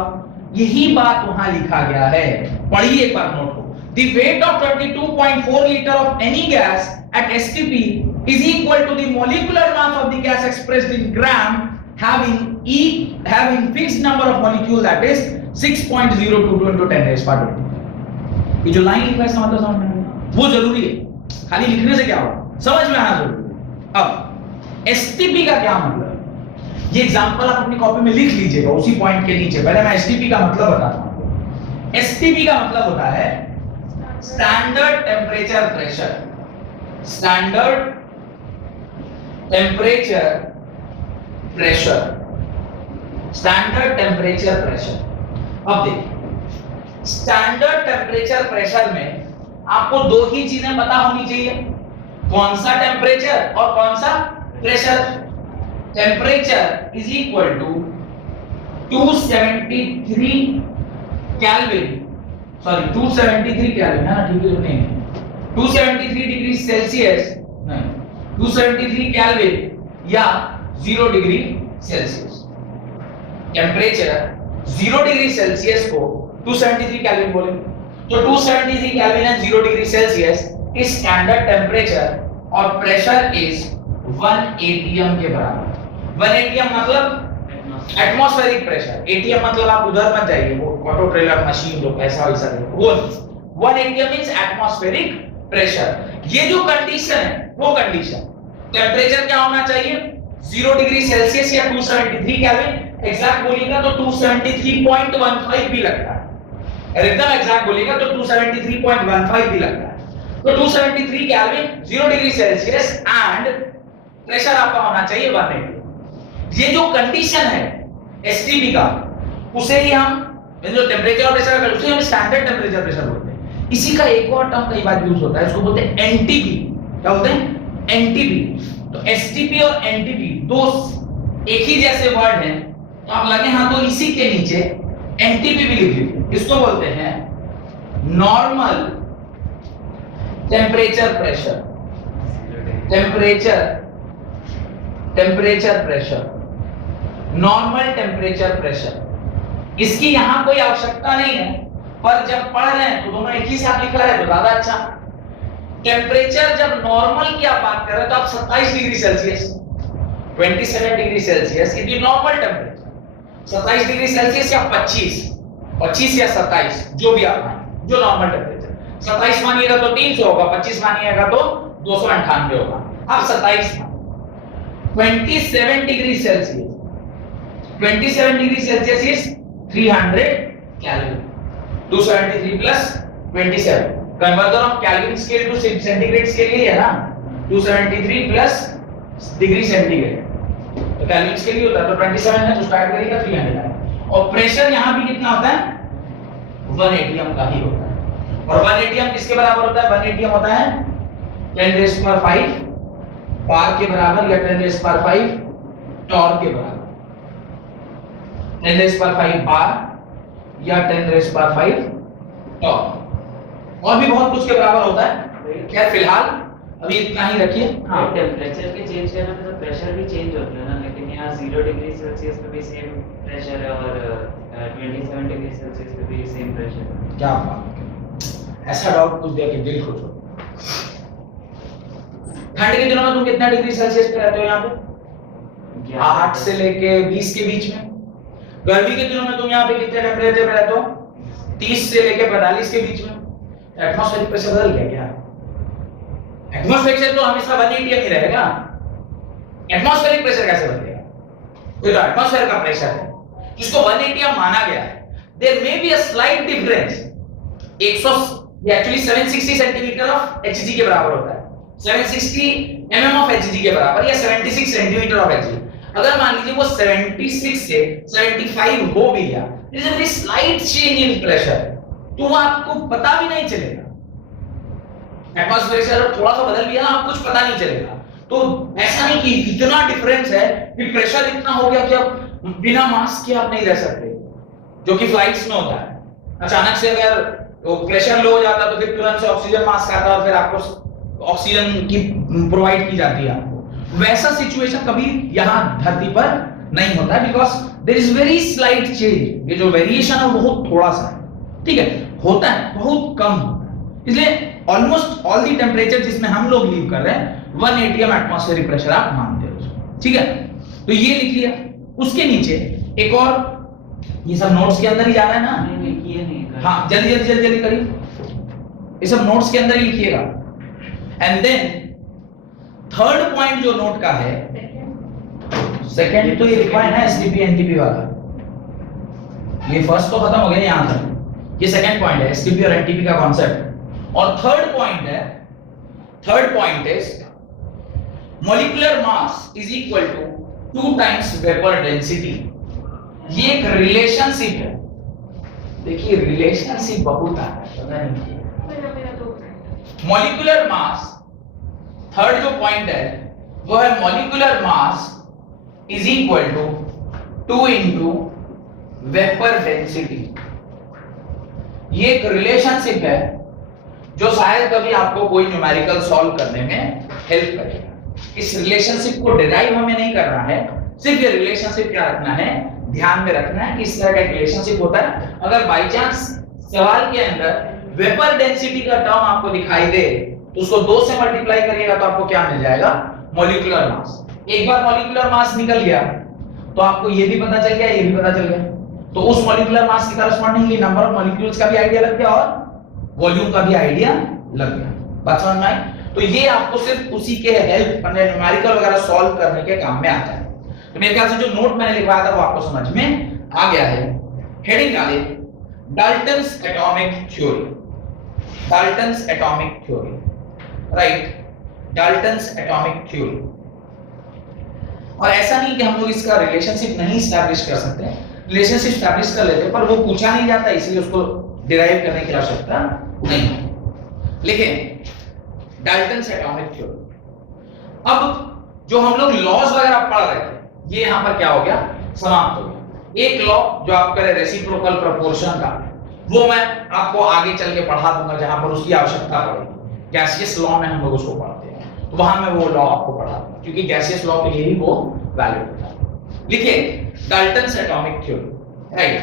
यही बात वहां लिखा गया है, पढ़िए एक बार नोट को। The weight of 22.4 liter of any gas at STP is equal to the molecular mass of the gas expressed in gram, having fixed number of molecules, that is 6.022 into 10 raised to 20। ये जो line लिखा है इसका मतलब समझ में, वो जरूरी है, खाली लिखने से क्या होगा, समझ में आना जरूरी है। अब STP का क्या मतलब, ये एग्जांपल आप अपनी कॉपी में लिख लीजिएगा उसी पॉइंट के नीचे। पहले मैं एसटीपी का मतलब बताता हूं। एसटीपी का मतलब होता है standard temperature pressure, standard temperature pressure, standard temperature pressure. अब देखिए स्टैंडर्ड टेम्परेचर प्रेशर में आपको दो ही चीजें पता होनी चाहिए, कौन सा टेम्परेचर और कौन सा pressure. Temperature is equal to 273 kelvin, sorry 273 kelvin है ना, ठीक है नहीं 273 डिग्री सेल्सियस नहीं 273 केल्विन या 0 degree Celsius. Temperature 0 degree Celsius को 273 केल्विन बोलेंगे, तो 273 kelvin and 0 degree Celsius is standard temperature और प्रेशर इज 1 atm के बराबर। 1 atm मतलब एटमॉस्फेरिक प्रेशर, एटीएम मतलब आप उधर मत जाइए, वो ऑटो ट्रेलर मशीन जो पैसा वैसा वो 1 atm मींस एटमॉस्फेरिक प्रेशर। ये जो कंडीशन है वो कंडीशन, टेम्परेचर क्या होना चाहिए 0 डिग्री सेल्सियस या 273 केल्विन, एग्जैक्ट बोलिएगा तो 273.15 भी लगता है, और एकदम एग्जैक्ट बोलिएगा तो 273.15 भी लगता है। तो 273 kelvin 0 degree Celsius and pressure आपका होना चाहिए 1 atm। ये जो कंडीशन है एसटीपी का, उसे ही हम जो टेम्परेचर और प्रेशर का उसे हम स्टैंडर्ड टेम्परेचर प्रेशर बोलते हैं। इसी का एक और टर्म कई बार यूज होता है, उसको बोलते हैं एनटीपी। क्या बोलते हैं? एनटीपी। तो एसटीपी और एनटीपी दो एक ही जैसे वर्ड हैं, तो आप लगे हां तो इसी के नीचे एनटीपी भी लिख लीजिए। इसको बोलते हैं normal temperature pressure, temperature pressure, normal temperature pressure. इसकी यहां कोई आवश्यकता नहीं है, पर जब पढ़ रहे हैं तो दोनों एक ही साथ लिखा है तो ज्यादा अच्छा। टेम्परेचर जब नॉर्मल की आप बात कर रहे हैं तो आप 27 degree Celsius 27 degree Celsius it is normal temperature. 27 degree Celsius या 25 या 27 जो भी आप माने, जो नॉर्मल टेम्परेचर। 27 मानिएगा तो 300 होगा, 25 मानिएगा तो 298 होगा। आप 27 27 degree Celsius, 27 degree Celsius is 300 Kelvin. 273 plus 27, conversion of Kelvin scale to centigrade scale ही है ना, 273 प्लस डिग्री सेंटीग्रेड तो केल्विन स्केल ही होता है। तो 27 है तो स्टार्ट करिएगा 300 और प्रेशर यहां भी कितना होता है 1 atm का ही होता है। और 1 atm किसके बराबर होता है? 1 atm होता है 10⁵ बार के बराबर या 10⁵ टॉर्क के बराबर। 10⁵ बार या 10⁵ टॉर्क। और भी बहुत कुछ के बराबर होता है। खैर फिलहाल अभी इतना ही रखिए। हाँ, टेम्परेचर के चेंज करने पे तो प्रेशर भी चेंज होता है ना, लेकिन यहाँ 0 डिग्री सेल्सियस पे भी सेम प्रेशर है और 27 डिग्री सेल्सियस पे भी सेम प्रेशर है। क्या बात है, ऐसा डाउट पूछ दिया कि दिल खुश हो। ठंड के दिनों में तुम कितना डिग्री सेल्सियस पे रहते हो यहाँ पे? 8 से लेके 20 के बीच में। गर्मी के दिनों में तुम यहाँ पे कितने टेम्परेचर पे रहते हो? 30 से लेके 45 के बीच में। एटमॉस्फेरिक प्रेशर बदल गया क्या? एटमॉस्फेरिक प्रेशर तो हमेशा 1 atm ही रहेगा, एटमॉस्फेरिक प्रेशर कैसे बदलेगा? ये तो एटमॉस्फेयर का प्रेशर है जिसको 1 atm माना गया है। There may be a slight difference. 100 actually 760 centimetre of Hg के बराबर होता है, 760 mm ऑफ Hg के बराबर या 76 सेंटीमीटर ऑफ Hg। अगर मान लीजिए वो 76 से 75 हो भी गया, this is very slight change in pressure, तो वो आपको पता भी नहीं चलेगा। एटमॉस्फेयर प्रेशर थोड़ा सा बदल गया ना, आपको कुछ पता नहीं चलेगा। तो ऐसा नहीं कि इतना डिफरेंस है कि प्रेशर इतना हो गया कि आप बिना मास्क के आप नहीं रह सकते, जो कि फ्लाइट्स में होता है। अचानक से अगर प्रेशर लो हो जाता तो फिर तुरंत से ऑक्सीजन मास्क आता और फिर आपको ऑक्सीजन की प्रोवाइड की जाती है आपको। वैसा सिचुएशन कभी यहाँ धरती पर नहीं होता है, because there is very slight change. ये जो वेरिएशन है बहुत थोड़ा सा है, ठीक है, होता है बहुत कम होता है। इसलिए ऑलमोस्ट ऑल दी टेम्परेचर जिसमें हम लोग लीव कर रहे हैं 1 atm एटमॉस्फेरिक प्रेशर आप मानते हो उसको, ठीक है। तो ये लिख लिया। उसके नीचे एक और, ये सब नोट्स के अंदर ही जा रहा है ना? नहीं किए नहीं। हाँ जल्दी करिए, ये सब नोट्स के अंदर ही लिखिएगा। एंड देन थर्ड पॉइंट जो नोट का है, सेकंड तो ये लिखा है ना एसटीपी एनटीपी वाला, ये फर्स्ट तो खत्म हो गया यहां तक। ये सेकंड पॉइंट है एसटीपी और एनटीपी का कॉन्सेप्ट। और third point is molecular mass is equal to 2 times vapour density. ये एक रिलेशनशिप है देखिए रिलेशनशिप बहुत आता है, पता नहीं मेरा 2 फ्रेंड। मॉलिक्यूलर मास, थर्ड जो पॉइंट है वो है molecular mass is equal to 2 into vapour density. ये एक रिलेशनशिप है जो शायद कभी आपको कोई न्यूमेरिकल सॉल्व करने में हेल्प करेगा। इस रिलेशनशिप को डिराइव हमें नहीं करना है, सिर्फ ये रिलेशनशिप क्या रखना है, ध्यान में रखना है कि इस तरह का एक रिलेशनशिप होता है। अगर बाय चांस सवाल के अंदर वेपर डेंसिटी का टर्म आपको दिखाई दे तो उसको 2 से मल्टीप्लाई करिएगा तो आपको क्या मिल जाएगा, मॉलिक्यूलर मास। एक बार मॉलिक्यूलर मास निकल गया तो आपको ये भी पता चल गया, ये भी पता चल गया, तो उस मॉलिक्यूलर मास के करस्पॉन्डिंगली नंबर ऑफ मॉलिक्यूल्स का भी आइडिया लग गया और वॉल्यूम का भी आइडिया लग गया। बात समझ में आई? तो ये आपको सिर्फ उसी के हेल्प न्यूमेरिकल वगैरह सॉल्व करने के काम में आता है। तो मेरे ख्याल से जो नोट मैंने लिखवाया था वो आपको समझ में आ गया है। हेडिंग डाले Dalton's atomic theory, Dalton's atomic theory, right, Dalton's atomic theory. और ऐसा नहीं कि हम लोग इसका रिलेशनशिप नहीं स्टैब्लिश कर सकते, रिलेशनशिप स्टैब्लिश कर लेते पर वो पूछा नहीं जाता इसलिए उसको डिराइव करने की आवश्यकता नहीं। लेकिन डाल्टन्स एटॉमिक थ्योरी, अब जो हम लोग लॉज वगैरह पढ़ रहे थे ये यहां पर क्या हो गया, समाप्त हो गया। एक लॉ जो आपका रेसिप्रोकल प्रोपोर्शन का, वो मैं आपको आगे चल के पढ़ा दूंगा जहां पर उसकी आवश्यकता पड़ेगी। गैसियस लॉ में हम लोग उसको पढ़ते हैं तो वहां मैं वो लॉ आपको पढ़ा दूंगा क्योंकि गैसियस लॉ के लिए ही वो वैलिड होता है। लिखिए Dalton's atomic theory, right,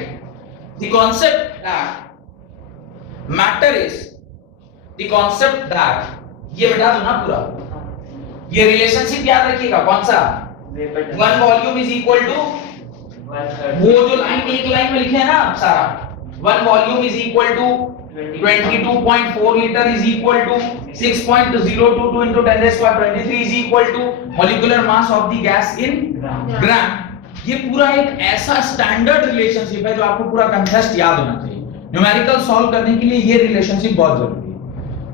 the concept that matter is the concept that, ये बता दो ना पूरा, ये रिलेशनशिप याद रखिएगा कौन सा, one volume is equal to, वो जो लाइन एक लाइन में लिखे हैं ना सारा, one volume is equal to 22.4 litre is equal to 6.022 into 10⁻23 is equal to molecular mass of the gas in gram. ये पूरा एक ऐसा स्टैंडर्ड रिलेशनशिप है जो आपको पूरा कंसेप्ट याद होना चाहिए। न्यूमेरिकल सॉल्व करने के लिए ये रिलेशनशिप बहुत जरूरी है।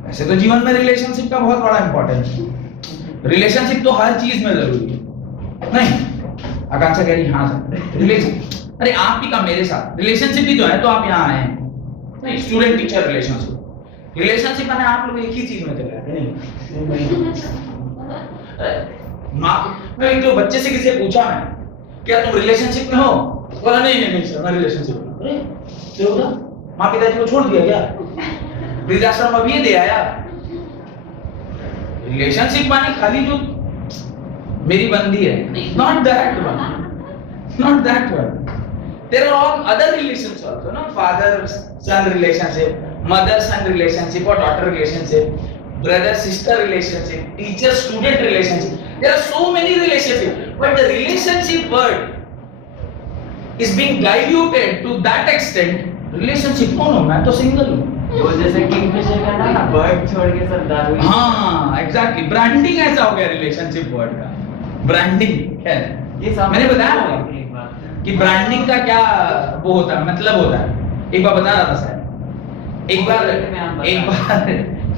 वैसे तो जीवन में रिलेशनशिप का बहुत बड़ा इंपॉर्टेंस है, रिलेशनशिप तो हर चीज में जरूरी है, नहीं? आकांक्षा कह रही हाँ सर, रिलेशन, अरे आप भी कम मेरे साथ, रिलेशनशिप भी जो है तो आप यहाँ आए हैं, नहीं, स्टूडेंट टीचर रिलेशनशिप, रिलेशनशिप मैंने आप लोग एक ही चीज में चले जाते हैं। मैं एक तो बच्चे से किसी से पूछा मैं, क्या तुम रिलेशनशिप में हो? बोला नहीं नहीं नहीं सर मैं रिलेशनशिप में। अरे क्या होगा, माँ पिताजी को छोड़ दिया क्या, वृद्धाश्रम अभी दे आया? रिलेशनशिप माने खाली जो मेरी बंदी है, not that one, not that one. There are all other relations also, no? Father-son relationship, mother-son relationship or daughter relationship, brother-sister relationship, teacher-student relationship. There are so many relationships, but the relationship word is being diluted to that extent. Relationship कौन हूँ मैं तो single हूँ। वो जैसे Kingfisher का ना bird छोड़ के सब दारू। हाँ एग्जैक्टली, ब्रांडिंग ऐसा हो गया रिलेशनशिप वर्ड का, ब्रांडिंग है। ये सब मैंने बताया ना एक बात कि ब्रांडिंग का क्या वो होता है, मतलब होता है। एक बार बता रहा था सर, एक बार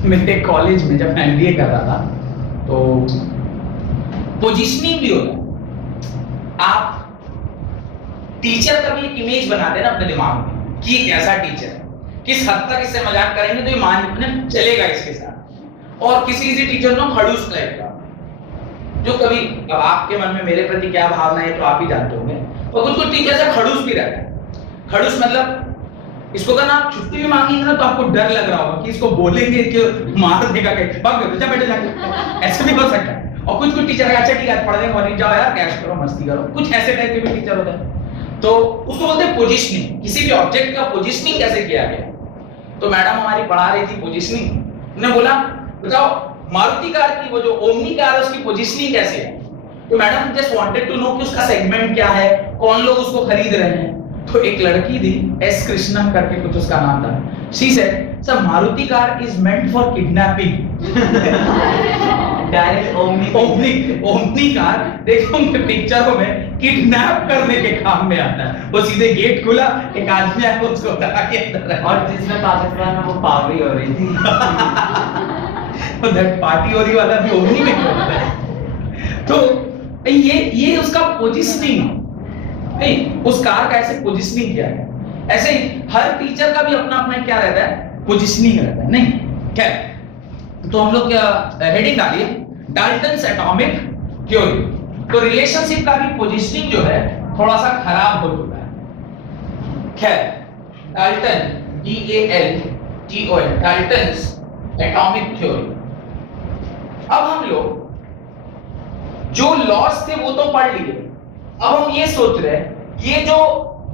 मेरे कॉलेज में जब मैं एमबीए कर रहा था तो पोजीशनिंग भी होता है। आप टीचर का भी एक इमेज बनाते हैं ना अपने दिमाग में कि ये कैसा टीचर है, किस हद तक इससे मजाक करेंगे तो ये मान चलेगा इसके साथ। और किसी किसी टीचर ना खड़ूस टाइप का, जो कभी, अब आपके मन में मेरे प्रति क्या भावना है तो आप ही जानते होंगे, और कुछ कुछ टीचर से खड़ूस भी रहता है। खड़ूस मतलब इसको अगर आप छुट्टी भी मांगेंगे ना तो आपको डर लग रहा होगा कि इसको बोलेंगे कि मार देगा कहीं, भाग जा बेटे जाके, ऐसे भी हो सकता है। और कुछ कुछ टीचर अच्छा ठीक है पढ़ देंगे और जाओ यार कैश करो मस्ती करो, कुछ ऐसे टाइप के भी टीचर होते हैं। तो उसको बोलते हैं पोजीशनिंग, किसी भी ऑब्जेक्ट का पोजीशनिंग कैसे किया गया। तो मैडम हमारी पढ़ा रही थी पोजीशनिंग, उन्होंने बोला बताओ मारुति कार की वो जो ओमनी कार है उसकी पोजीशनिंग कैसे है। तो madam just wanted to know कि उसका सेगमेंट क्या है, कौन लोग उसको खरीद रहे हैं। तो एक लड़की थी एस कृष्णन करके कुछ उसका नाम था, she said sir Maruti car is meant for kidnapping. Direct omni car देखो पिक्चरों में किडनैप करने के काम में आता है। वो सीधे गेट खुला, एक आदमी आया उसको उठा के अंदर, और जिसमें पाकिस्तान में वो पावरी हो रही थी। तो दैट पार्टी हो रही वाला भी ओमनी में क्यों होता है। तो ये उसका पोजीशनिंग नहीं, उस कार का ऐसे पोजीशनिंग किया है। ऐसे ही हर टीचर का भी अपना अपना क्या रहता है, पोजिशनिंग रहता है, नहीं? क्या तो हम लोग क्या हेडिंग डालिए, डाल्टन्स एटॉमिक थ्योरी। तो रिलेशनशिप का भी पोजिशनिंग जो है थोड़ा सा खराब हो चुका है। खैर, Dalton DALTON, Dalton's atomic theory. अब हम लोग जो लॉस थे वो तो पढ़ लिए, अब हम ये सोच रहे हैं ये जो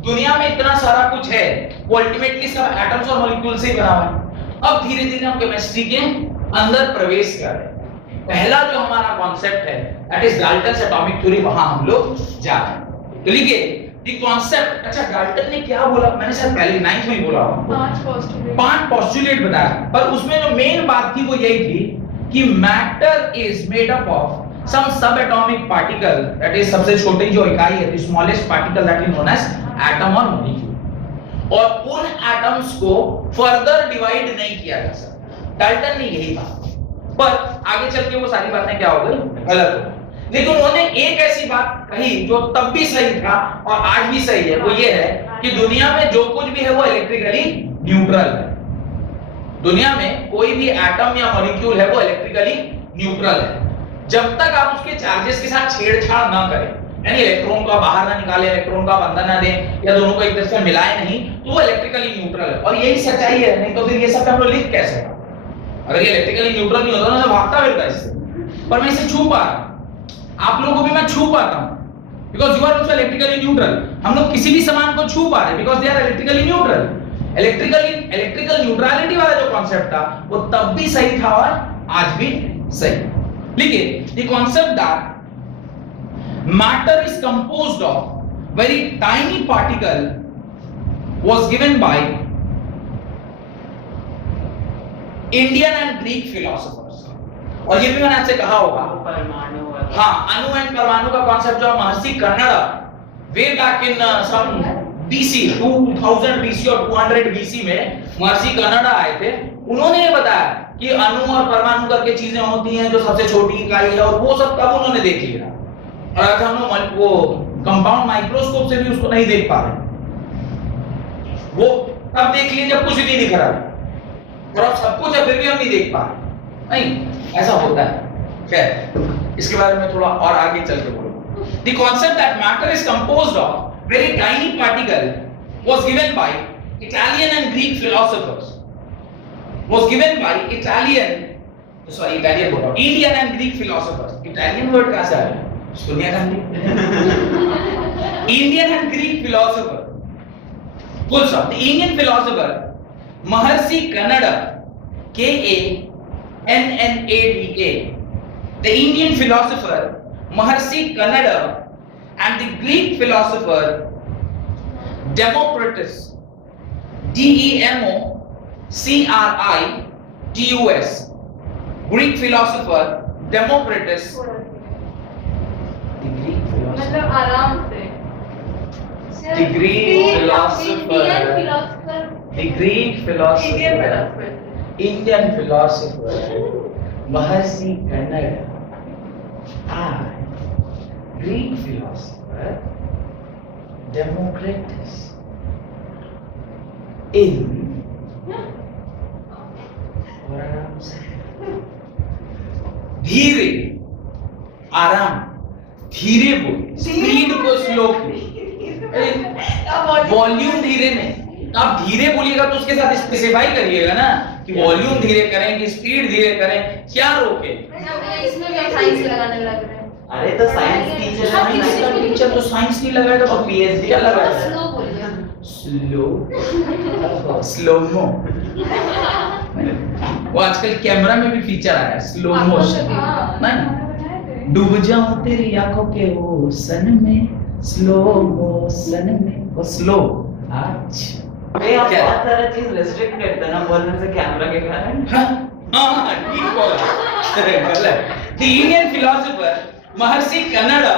दुनिया में इतना सारा कुछ है वो अल्टीमेटली सब एटम्स और मॉलिक्यूल से ही बना हुआ है। अब धीरे धीरे हम केमिस्ट्री के अंदर प्रवेश कर रहे हैं। पहला जो हमारा कॉन्सेप्ट है that is Dalton's atomic theory, वहां हम लोग जा रहे हैं। तो लिखिए द कॉन्सेप्ट। अच्छा, डाल्टन ने क्या बोला, मैंने शायद पहले 9th में ही बोला, 5 पोस्टुलेट बताया, पर उसमें जो मेन बात थी वो यही थी कि matter is made up of some subatomic particle, that is सबसे छोटी जो इकाई है, the smallest particle that is known as atom or molecule, और उन एटम्स को फर्दर डिवाइड नहीं किया जा सकता। डाल्टन ने यही कहा, पर आगे चल के वो सारी बातें क्या हो गई, गलत हो गई। लेकिन उन्होंने एक ऐसी बात कही जो तब भी सही था और आज भी सही है, वो ये है कि दुनिया में जो कुछ भी है वो इलेक्ट्रिकली न्यूट्रल है। दुनिया में कोई भी एटम या मॉलिक्यूल है वो इलेक्ट्रिकली न्यूट्रल है, जब तक आप उसके चार्जेस के साथ छेड़छाड़ ना करें, यानी इलेक्ट्रॉन को बाहर ना निकालें, इलेक्ट्रॉन का बंधन ना दें, या दोनों को एक दूसरे से मिलाएं नहीं, तो वो इलेक्ट्रिकली न्यूट्रल है। और यही सच्चाई है, नहीं तो फिर ये सब हम लोग लिख कैसे? अगर ये इलेक्ट्रिकली न्यूट्रल नहीं होता ना तो भागता फिरता इससे। पर मैं इसे छू पा रहा हूं, आप लोगों को भी मैं छू पाता हूं, because you are also electrically neutral. हम लोग किसी भी सामान को छू पा रहे हैं because they are electrically neutral. Electrical neutrality वाला जो कॉन्सेप्ट था वो तब भी सही था और आज भी सही। लिखिए, the concept that matter is composed of very tiny particle was given by Indian and Greek philosophers। और ये भी मैंने आपसे कहा होगा, परमाणु, हाँ, अणु एंड परमाणु का कॉन्सेप्ट जो Maharshi Kanad way back in some BC 2000 BC और 200 BC में महर्षि कन्नड़ आए थे। उन्होंने ये बताया कि अणु और परमाणु करके चीजें होती हैं जो सबसे छोटी इकाई है, और वो सब तब उन्होंने देख लिया। और आज हम लोग वो कंपाउंड माइक्रोस्कोप से भी उसको नहीं देख पा रहे, वो तब देख लिए जब कुछ नहीं दिख रहा, और अब सब कुछ है फिर भी हम नहीं देख पा रहे। नहीं, ऐसा होता है। खैर, इसके बारे में थोड़ा और आगे चल के बोलूं। The concept that matter is composed of very tiny particle was given by Italian and Greek philosophers। was given by Indian and Greek philosophers। Italian word कहाँ से आया? Sonia Gandhi. Indian and Greek philosopher, full stop। The Indian philosopher Maharishi Kannada, KANNADA, the Indian philosopher Maharishi Kannada, and the Greek philosopher Democritus, DEMOCRITUS, Greek philosopher Democritus। The Greek philosopher, मतलब आराम से The Greek philosopher, the Greek philosopher, Indian philosopher Maharishi Kannada, and Greek philosopher Democritus in धीरे आराम, धीरे बोलिए, speed को slow volume धीरे नहीं। आप धीरे बोलिएगा तो उसके साथ स्पेसिफाई करिएगा ना कि वॉल्यूम धीरे करें कि स्पीड धीरे करें, क्या रोके? इसमें क्या साइंस लगाने लग रहे हैं? अरे तो साइंस टीचर तो साइंस नहीं लगाएगा तो PhD क्या लगाएगा? स्लो बोलिए। स्लोमो। वो आजकल कैमरा में भी फीचर आया है, स्लो मोशन। नहीं, डूब जाऊं तेरी आंखों के वो सन में, स्लो मोशन में, वो स्लो। अच्छा, ये आप बहुत सारा चीज रेस्ट्रिक्ट करते हैं ना बोलने से कैमरा के कारण। हाँ, ठीक बोला। गलत। The Indian philosopher Maharishi Kannada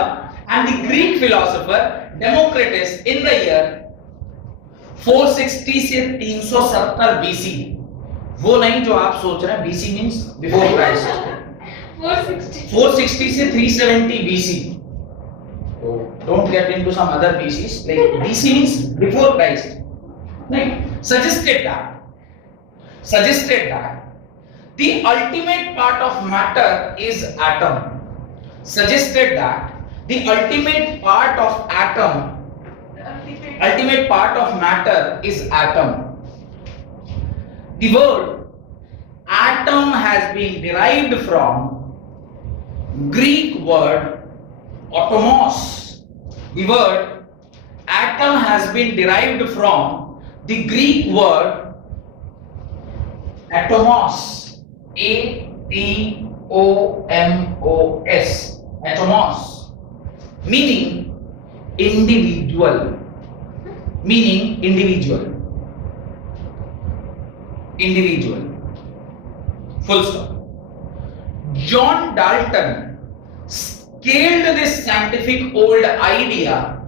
and the Greek philosopher Democritus in the year 460 से 370 BC, वो नहीं जो आप सोच रहे हैं, BC means before Christ। 460 से 370 BC। Don't get into some other BCs, like BC means before Christ। नहीं, suggested that the ultimate part of matter is atom. Suggested that the ultimate part of matter is atom. The word atom has been derived from Greek word atomos. The word atom has been derived from the Greek word atomos. A-T-O-M-O-S. Atomos. Meaning individual. Full stop. John Dalton scaled this scientific old idea.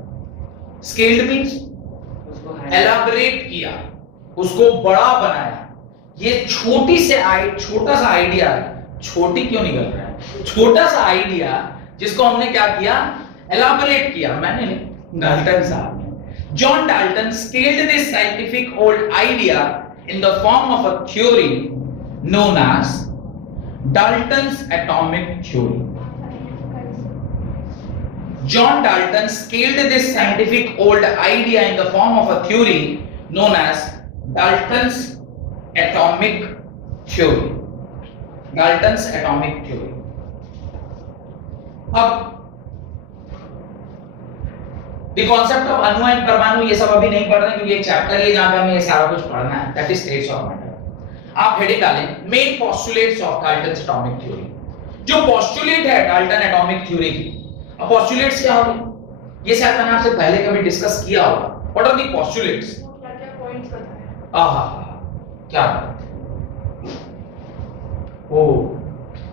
Scaled means उसको elaborate किया, उसको बड़ा बनाया. ये छोटा सा idea, छोटी क्यों निकल रहा है, छोटा सा आइडिया जिसको हमने क्या किया, elaborate किया. मैंने डाल्टन साहब ने. John Dalton scaled this scientific old idea in the form of a theory known as Dalton's atomic theory. John Dalton scaled this scientific old idea in the form of a theory known as Dalton's atomic theory. Dalton's atomic theory. अब the concept of अणु and परमाणु ये सब अभी नहीं पढ़ रहे क्योंकि एक चैप्टर है जहां पे हमें ये सारा कुछ पढ़ना है. That is states of matter. आप हेडिंग डालें main postulates of Dalton's atomic theory. जो postulate है डाल्टन एटॉमिक थ्योरी की. अब postulates क्या होते हैं, ये शायद मैंने आपसे पहले कभी डिस्कस किया होगा. What are the postulates? क्या-क्या पॉइंट्स बताएं? आहा, क्या बात है. ओ,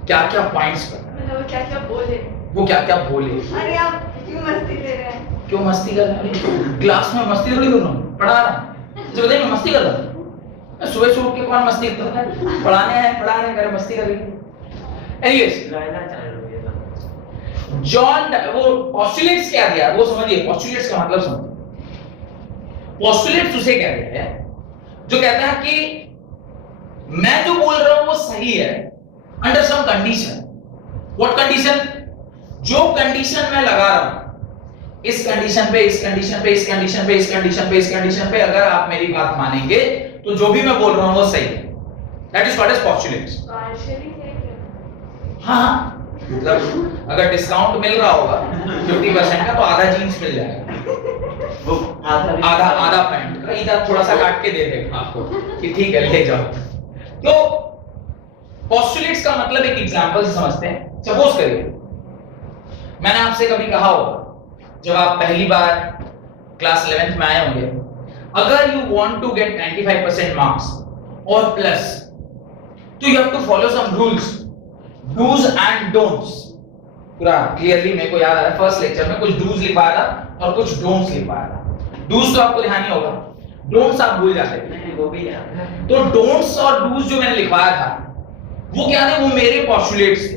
क्या-क्या पॉइंट्स पर, मतलब वो क्या-क्या बोले? वो क्या-क्या बोले. अरे आप क्यों मस्ती ले रहे हैं? क्यों मस्ती कर रहे हैं? क्लास में मस्ती थोड़ी कर रहा हूँ, पढ़ा रहा हूँ. मुझे बताइए मैं मस्ती कर रहा हूँ? सुबह से उठ के कौन मस्ती करता है? पढ़ा रहे हैं मस्ती कर रही है. Anyways, रहना चाहिए ये तो जॉन वो पोस्टुलेट्स क्या दिया वो समझिए. पोस्टुलेट्स का मतलब समझिए. पोस्टुलेट्स उसे कहते हैं जो कहता है कि मैं जो बोल रहा हूं वो सही है under some condition. What condition? जो कंडीशन मैं लगा रहा हूं, इस कंडीशन पे, इस कंडीशन पे, इस कंडीशन पे, इस कंडीशन पे, इस कंडीशन पे अगर आप मेरी बात मानेंगे तो जो भी मैं बोल रहा हूं वो सही है. That is what is postulates. Partially है क्या? हाँ, मतलब अगर डिस्काउंट मिल रहा होगा 50% का तो आधा जीन्स मिल जाएगा, वो आधा पैंट का, इधर थोड़ा सा काट के दे देगा आपको कि ठीक है ले जाओ. तो पोस्टुलेट्स का मतलब एक एग्जांपल से समझते हैं. सपोज करिए मैंने आपसे कभी कहा होगा जब आप पहली बार क्लास 11th में आए होंगे, अगर you want to get 95% marks और प्लस तो you have to follow some rules, do's and don'ts. पूरा क्लियरली मेरे को याद आ रहा है फर्स्ट लेक्चर में कुछ डूज लिखवाया था और कुछ डोंट्स लिखवाया था. डूज तो आपको ध्यान ही होगा, डोंट्स आप भूल जाते थे. नहीं वो भी याद है. तो डोंट्स और डूज जो मैंने लिखवाया था वो क्या थे, वो मेरे पोस्टुलेट्स थे.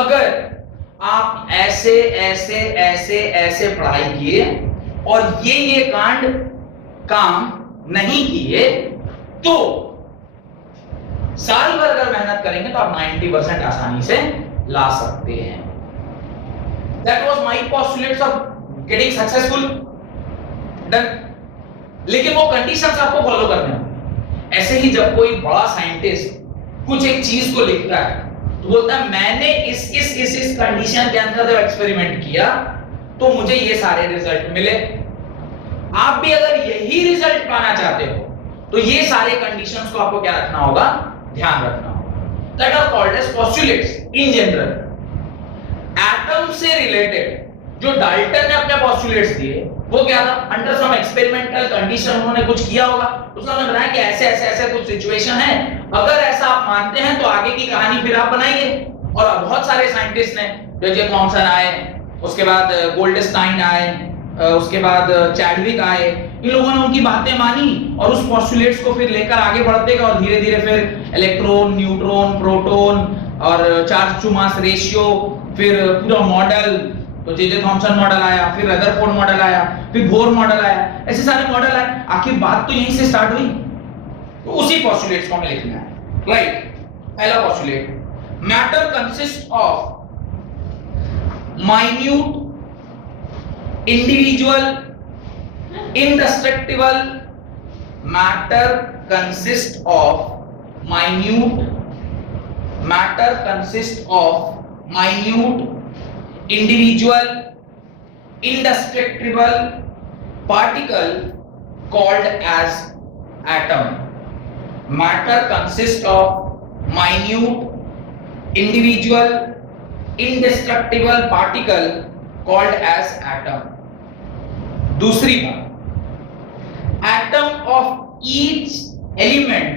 अगर आप ऐसे ऐसे ऐसे ऐसे पढ़ाई किए और ये कांड काम नहीं किए तो साल भर अगर मेहनत करेंगे तो आप 90% आसानी से ला सकते हैं. That was my postulates of getting successful. Done. लेकिन वो कंडीशंस आपको फॉलो करने होंगे. ऐसे ही जब कोई बड़ा साइंटिस्ट कुछ एक चीज को लिखता है तो बोलता है मैंने इस कंडीशन के अंदर जब एक्सपेरिमेंट किया तो मुझे ये सारे रिजल्ट मिले. आप भी अगर यही रिजल्ट पाना चाहते हो तो ये सारे कंडीशंस को आपको क्या रखना होगा, ध्यान रखना होगा. That are called as postulates in general. Atom से रिलेटेड जो डाल्टन ने अपने पोस्टुलेट्स दिए वो क्या था, अंडर सम एक्सपेरिमेंटल कंडीशन उन्होंने कुछ किया होगा, उसका मतलब बनाया कि ऐसे ऐसे ऐसे कुछ सिचुएशन है, अगर ऐसा आप मानते हैं तो आगे की कहानी फिर आप बनाइए. और बहुत सारे साइंटिस्ट ने, जे थॉमसन आए, उसके बाद गोल्डस्टाइन आए, उसके बाद चैडविक आए, इन लोगों ने उनकी बातें मानी और उस पोस्टुलेट्स को फिर लेकर आगे बढ़ते गए और धीरे धीरे फिर इलेक्ट्रॉन, न्यूट्रॉन, प्रोटॉन और चार्ज टू मास रेशियो, फिर पूरा मॉडल, तो जे जे थॉमसन मॉडल आया, फिर रदरफोर्ड मॉडल आया, फिर बोर मॉडल आया, ऐसे सारे मॉडल आए। आखिर बात तो यहीं से स्टार्ट हुई। तो उसी पोस्टुलेट्स को हमें लिखना है, राइट। पहला postulate, matter consist of minute individual indestructible matter consists of minute individual indestructible particle called as atom. Matter consists of minute individual indestructible particle called as atom. दूसरी बात, atom of each element,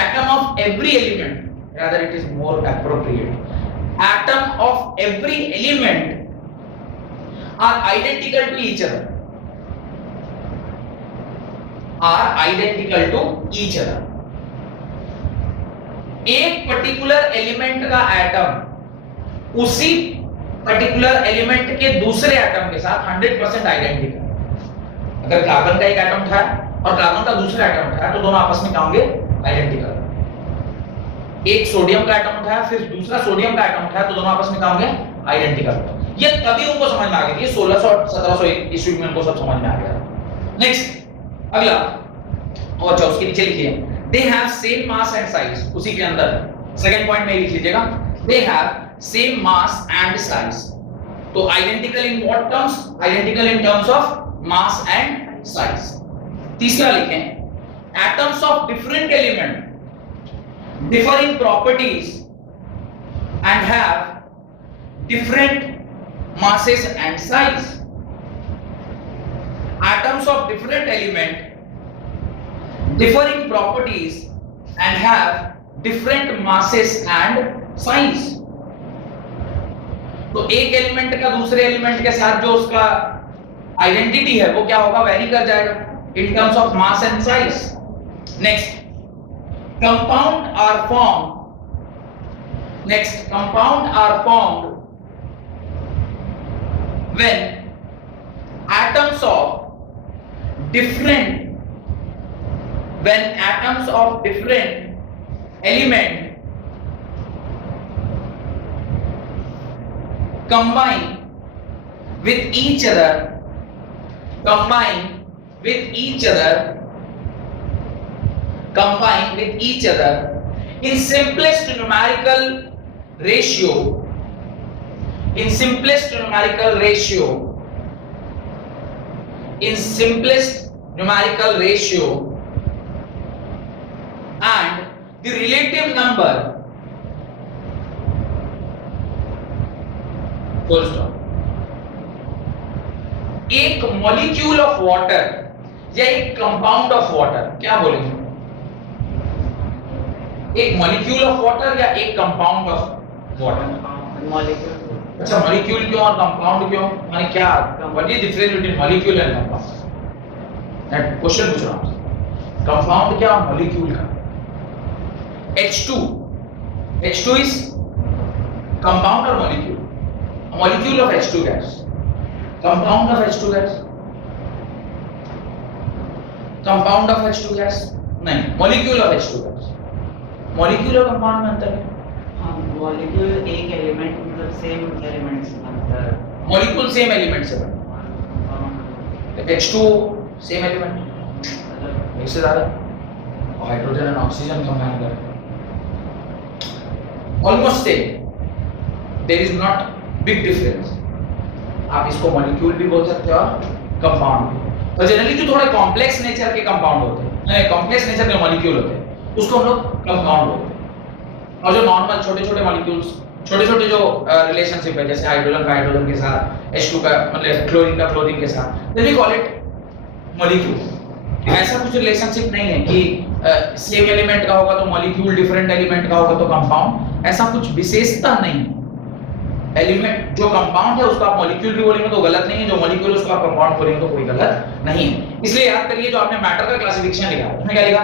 atom of every element, rather it is more appropriate, atom of every element are identical to each other, एक particular element का atom उसी particular element के दूसरे atom के साथ 100% identical. अगर कार्बन का एक एटम था और कार्बन का दूसरा एटम था तो दोनों आपस में क्या होंगे? आइडेंटिकल। एक सोडियम का एटम था फिर दूसरा सोडियम का एटम था तो दोनों आपस में क्या होंगे? आइडेंटिकल। ये तभी उनको समझ में आ गई थी 1600 और 1700 ईस्वी में उनको सब समझ में आ गया। नेक्स्ट, अगला, और अच्छा उसके नीचे लिखिए, they have same mass and size. उसी के अंदर सेकंड पॉइंट में लिख लीजिएगा, they have same mass and size। तो identical in what terms? Identical in terms of mass and size। तीसरा लिखें, atoms of different element differ in properties and have different masses and size। Atoms of different element differ in properties and have different masses and size। तो एक element का दूसरे element के साथ जो उसका आइडेंटिटी है वो क्या होगा? वेरी कर जाएगा in terms of mass and size. Next, compound are formed when atoms of different element combine with each other in simplest numerical ratio and the relative number, full stop। एक molecule of water या एक compound of water, क्या बोलेंगे? एक molecule of water या एक compound of water? Molecule. अच्छा, molecule क्यों और कंपाउंड क्यों? माने क्या? What is difference between molecule and compound? That question पूछ रहा हूं। कंपाउंड क्या और मॉलिक्यूल का? H2 is compound or molecule? A molecule of H2 gas, compound of H2 gas, compound of H2 gas नहीं, molecule of H2 gas। molecule और compound में अंतर है? हाँ, मॉलिक्यूल एक एलिमेंट मतलब सेम एलिमेंट से बनता है। molecule सेम एलिमेंट से बनता है। H2 सेम एलिमेंट, एक से ज्यादा हाइड्रोजन एंड ऑक्सीजन कंबाइन करके almost same, there is not big difference. आप इसको मॉलिक्यूल भी बोल सकते हो और कंपाउंड भी। तो जनरली जो थोड़े कॉम्प्लेक्स नेचर के कंपाउंड होते हैं, नहीं कॉम्प्लेक्स नेचर के मॉलिक्यूल होते हैं, उसको हम लोग कंपाउंड बोलते हैं। और जो नॉर्मल छोटे-छोटे मॉलिक्यूल्स, छोटे-छोटे जो रिलेशनशिप है, जैसे हाइड्रोजन का हाइड्रोजन के साथ, H2 का मतलब क्लोरीन का क्लोरीन के साथ, then we call it molecule. ऐसा कुछ रिलेशनशिप नहीं है कि सेम एलिमेंट का होगा तो मॉलिक्यूल, डिफरेंट एलिमेंट का होगा तो कंपाउंड, ऐसा कुछ विशेषता नहीं। एलिमेंट जो कंपाउंड है उसको आप मॉलिक्यूल भी बोलेंगे तो गलत नहीं है, जो मॉलिक्यूल उसको आप कंपाउंड बोलेंगे तो कोई गलत नहीं है। इसलिए याद करिए, जो आपने मैटर का क्लासिफिकेशन लिखा है उसमें क्या लिखा?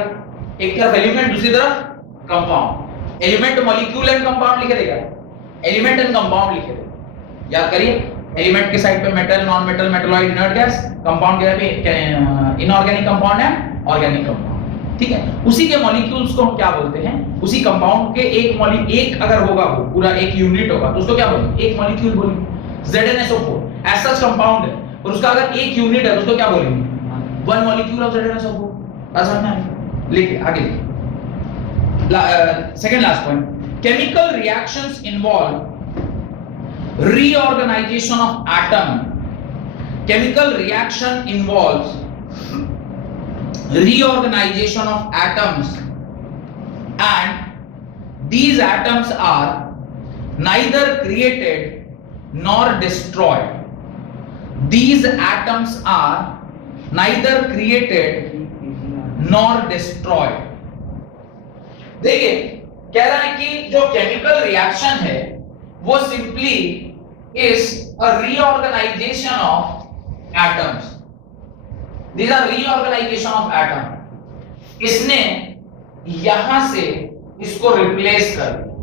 एक तरफ एलिमेंट, दूसरी तरफ compound. Element, molecule and compound लिखे देगा, एलिमेंट एंड कंपाउंड लिखे देगा। याद करिए, एलिमेंट के साइड पे metal, non metal, metalloid, inert gas, compound के पे इनऑर्गेनिक कंपाउंड है, ऑर्गेनिक कंपाउंड, ठीक है। उसी के मॉलिक्यूल्स को हम क्या बोलते हैं, उसी कंपाउंड के एक अगर होगा वो पूरा एक यूनिट होगा तो उसको क्या बोलेंगे, एक मॉलिक्यूल बोलेंगे। ZnSO4 ऐसा कंपाउंड है और उसका अगर एक यूनिट है तो उसको क्या बोलेंगे, वन मॉलिक्यूल ऑफ ZnSO4। समझ में आया? लिखिए आगे लिखिए। Second last point, chemical reactions involve reorganization of atom. Chemical reaction involves reorganization of atoms, and these atoms are neither created nor destroyed. These atoms are neither created nor destroyed. देखिए कह रहा है कि जो केमिकल रिएक्शन है वो simply is a reorganisation of atoms. This are reorganisation of atom. इसने यहां से इसको रिप्लेस कर दिया,